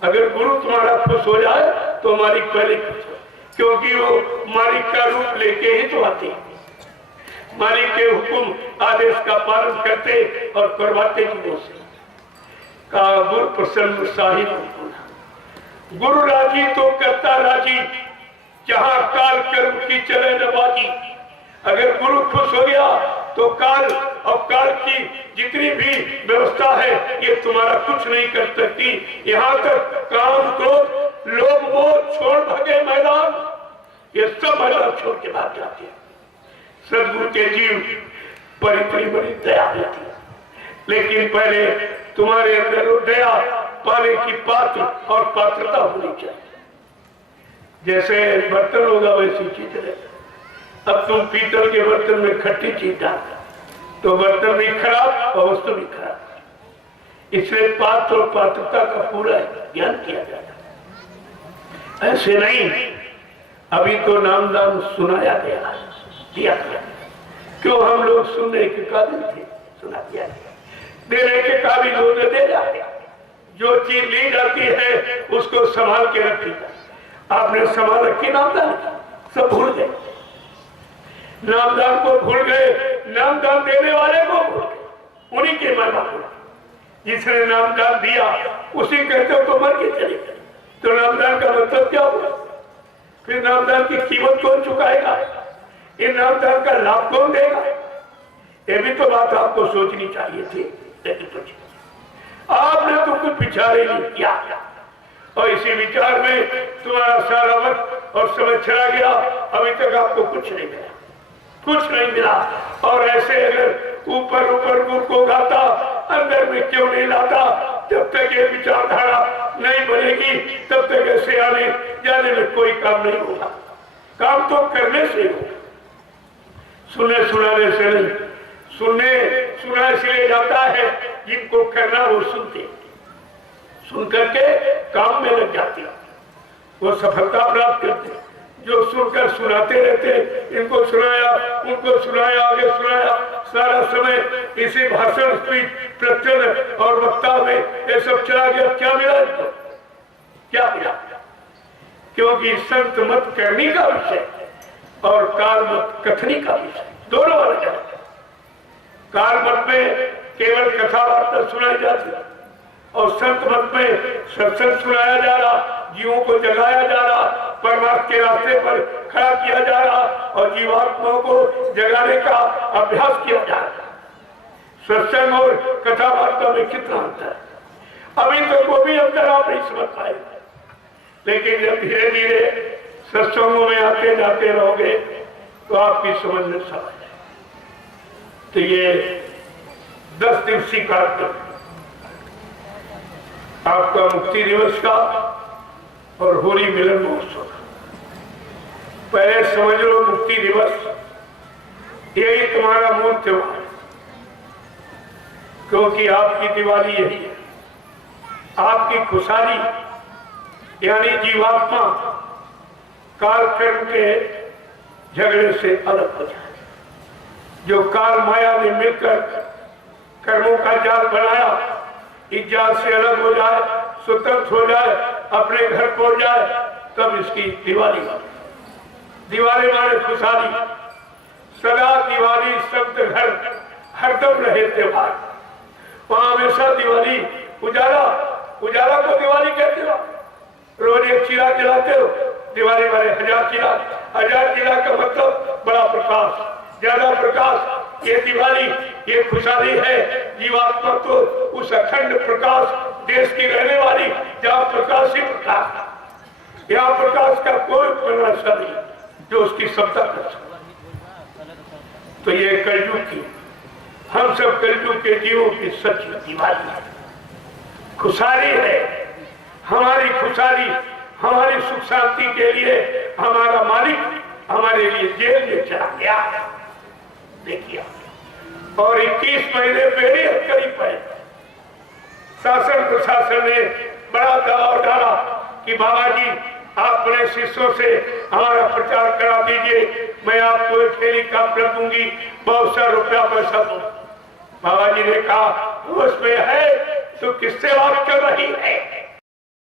अगर गुरु तुम्हारा खुश हो जाए तो मालिक पहले खुश हो, क्योंकि वो मालिक का रूप लेके ही तो आते हैं। मालिक के हुक्म आदेश का पालन करते और करवाते जीवों से। कहा गुरु प्रसन्न साहिब, गुरु राजी तो करता राजी, जहां काल कर्म की चले न बाजी। अगर गुरु खुश हो गया तो काल और काल की जितनी भी व्यवस्था है ये तुम्हारा कुछ नहीं कर सकती। यहाँ तक काम क्रोध लोभ मोह छोड़ भागे मैदान, ये सब मैदान छोड़ के भाग जाते हैं। सदगुरु के जीव पर इतनी बड़ी दया होती है, लेकिन पहले तुम्हारे अंदर वो दया पाने की पात्र और पात्रता होनी चाहिए। जैसे बर्तन होगा वैसी चीज रहे। अब तुम पीतल के बर्तन में खट्टी चीज डालते तो बर्तन भी खराब और वस्तु भी खराब। इसलिए पात्र और पात्रता का पूरा ज्ञान किया जाता। ऐसे नहीं, अभी तो नाम दान सुनाया गया, दिया गया। क्यों हम लोग सुनने के काबिल थे, सुना दिया गया। देने के काबिल होने दे जाते। जो चीज ली जाती है उसको संभाल के रखी जाए। आपने संभाल रखी नामदान, सब भूल गए। नामदान को भूल गए, नामदान देने वाले को भूल गए, उन्हीं के महिमा को। जिसने नामदान दिया उसी कहते हो तो मर के चले गए, तो नामदान का मतलब क्या हुआ? फिर नामदान की कीमत कौन चुकाएगा? इन नामदान का लाभ कौन देगा? ये भी तो बात आपको सोचनी चाहिए थी, लेकिन कुछ आपने तो कुछ विचार ही नहीं किया। और इसी विचार में तुम्हारा सारा वक्त और समय चला गया। अभी तक आपको कुछ नहीं मिला, कुछ नहीं मिला। और ऐसे अगर ऊपर ऊपर गुण को गाता, अंदर में क्यों नहीं लाता? जब तक ये विचारधारा नहीं बनेगी तब तक ऐसे आने जाने में कोई काम नहीं होगा। काम तो करने से हो, सुनने सुनाने से नहीं। सुनने सुना इसलिए जाता है जिनको करना वो सुनते, सुन करके काम में लग जाते, वो सफलता प्राप्त करते। जो सुनकर सुनाते रहते, इनको सुनाया उनको सुनाया आगे सुनाया, सारा समय इसी भाषण स्पीच प्रवचन और वक्ता में ये सब चला गया, क्या मिला इनको? क्या मिला? क्योंकि संत मत करनी का विषय और काल मत कथनी का विषय दोनों अलग है। काल मत में केवल कथा वार्ता सुनाई जाती और संत मत में सत्संग सुनाया जा रहा, जीवों को जगाया जा रहा, परमात्मा के रास्ते पर खड़ा किया जा रहा और जीवात्माओं को जगाने का अभ्यास किया जा रहा। सत्संग और कथा वार्ता में कितना अंतर है? अभी तो वो भी अंतर आप नहीं समझ पाए, लेकिन जब धीरे धीरे सत्संगों में आते जाते रहोगे तो आपकी समझ में समझ आए। तो ये 10 दिवसीय कार्यक्रम आपका मुक्ति दिवस का और होली मिलन महोत्सव। पहले समझ लो मुक्ति दिवस यही तुम्हारा मूल त्योहार, क्योंकि आपकी दिवाली यही है। आपकी खुशहाली यानी जीवात्मा काल कर्म के झगड़े से अलग हो जाए। जो काल माया ने मिलकर कर्मों का जाल बनाया, इस जाल से अलग हो जाए, स्वतंत्र हो जाए, अपने घर पहुंच जाए, तब इसकी दिवाली माने। दिवाली माने खुशहाली, सदा दिवाली शब्द घर हरदम रहे त्योहार। वहां हमेशा दिवाली उजाला, उजाला को दिवाली कहते हो। रोज एक चिराग जलाते हो, दिवाली वाले 1000 चिराग। 1000 चिराग का मतलब बड़ा प्रकाश, ज्यादा प्रकाश। ये दिवाली, ये खुशहाली है। जीवात्मा तो उस अखंड प्रकाश, देश की रहने वाली, जहाँ प्रकाश ही प्रकाश, यहाँ प्रकाश का कोई परिभाषा नहीं जो उसकी क्षमता कर सकता। तो ये कलयुग की, हम सब कलयुग के जीवों की सच दिवाली है, खुशहाली है। हमारी खुशहाली, हमारी सुख शांति के लिए हमारा मालिक हमारे लिए जेल में चला गया, देखिए। और 21 महीने बेड़ी हथकड़ी पाए, शासन प्रशासन ने बड़ा दबाव डाला कि बाबा जी आप अपने शिष्यों से हमारा प्रचार करा दीजिए, मैं आपको एक हेलीकॉप्टर दूंगी, बहुत सा रुपया पैसा दो। बाबा जी ने कहा उसमें है तो किससे बात कर रही है?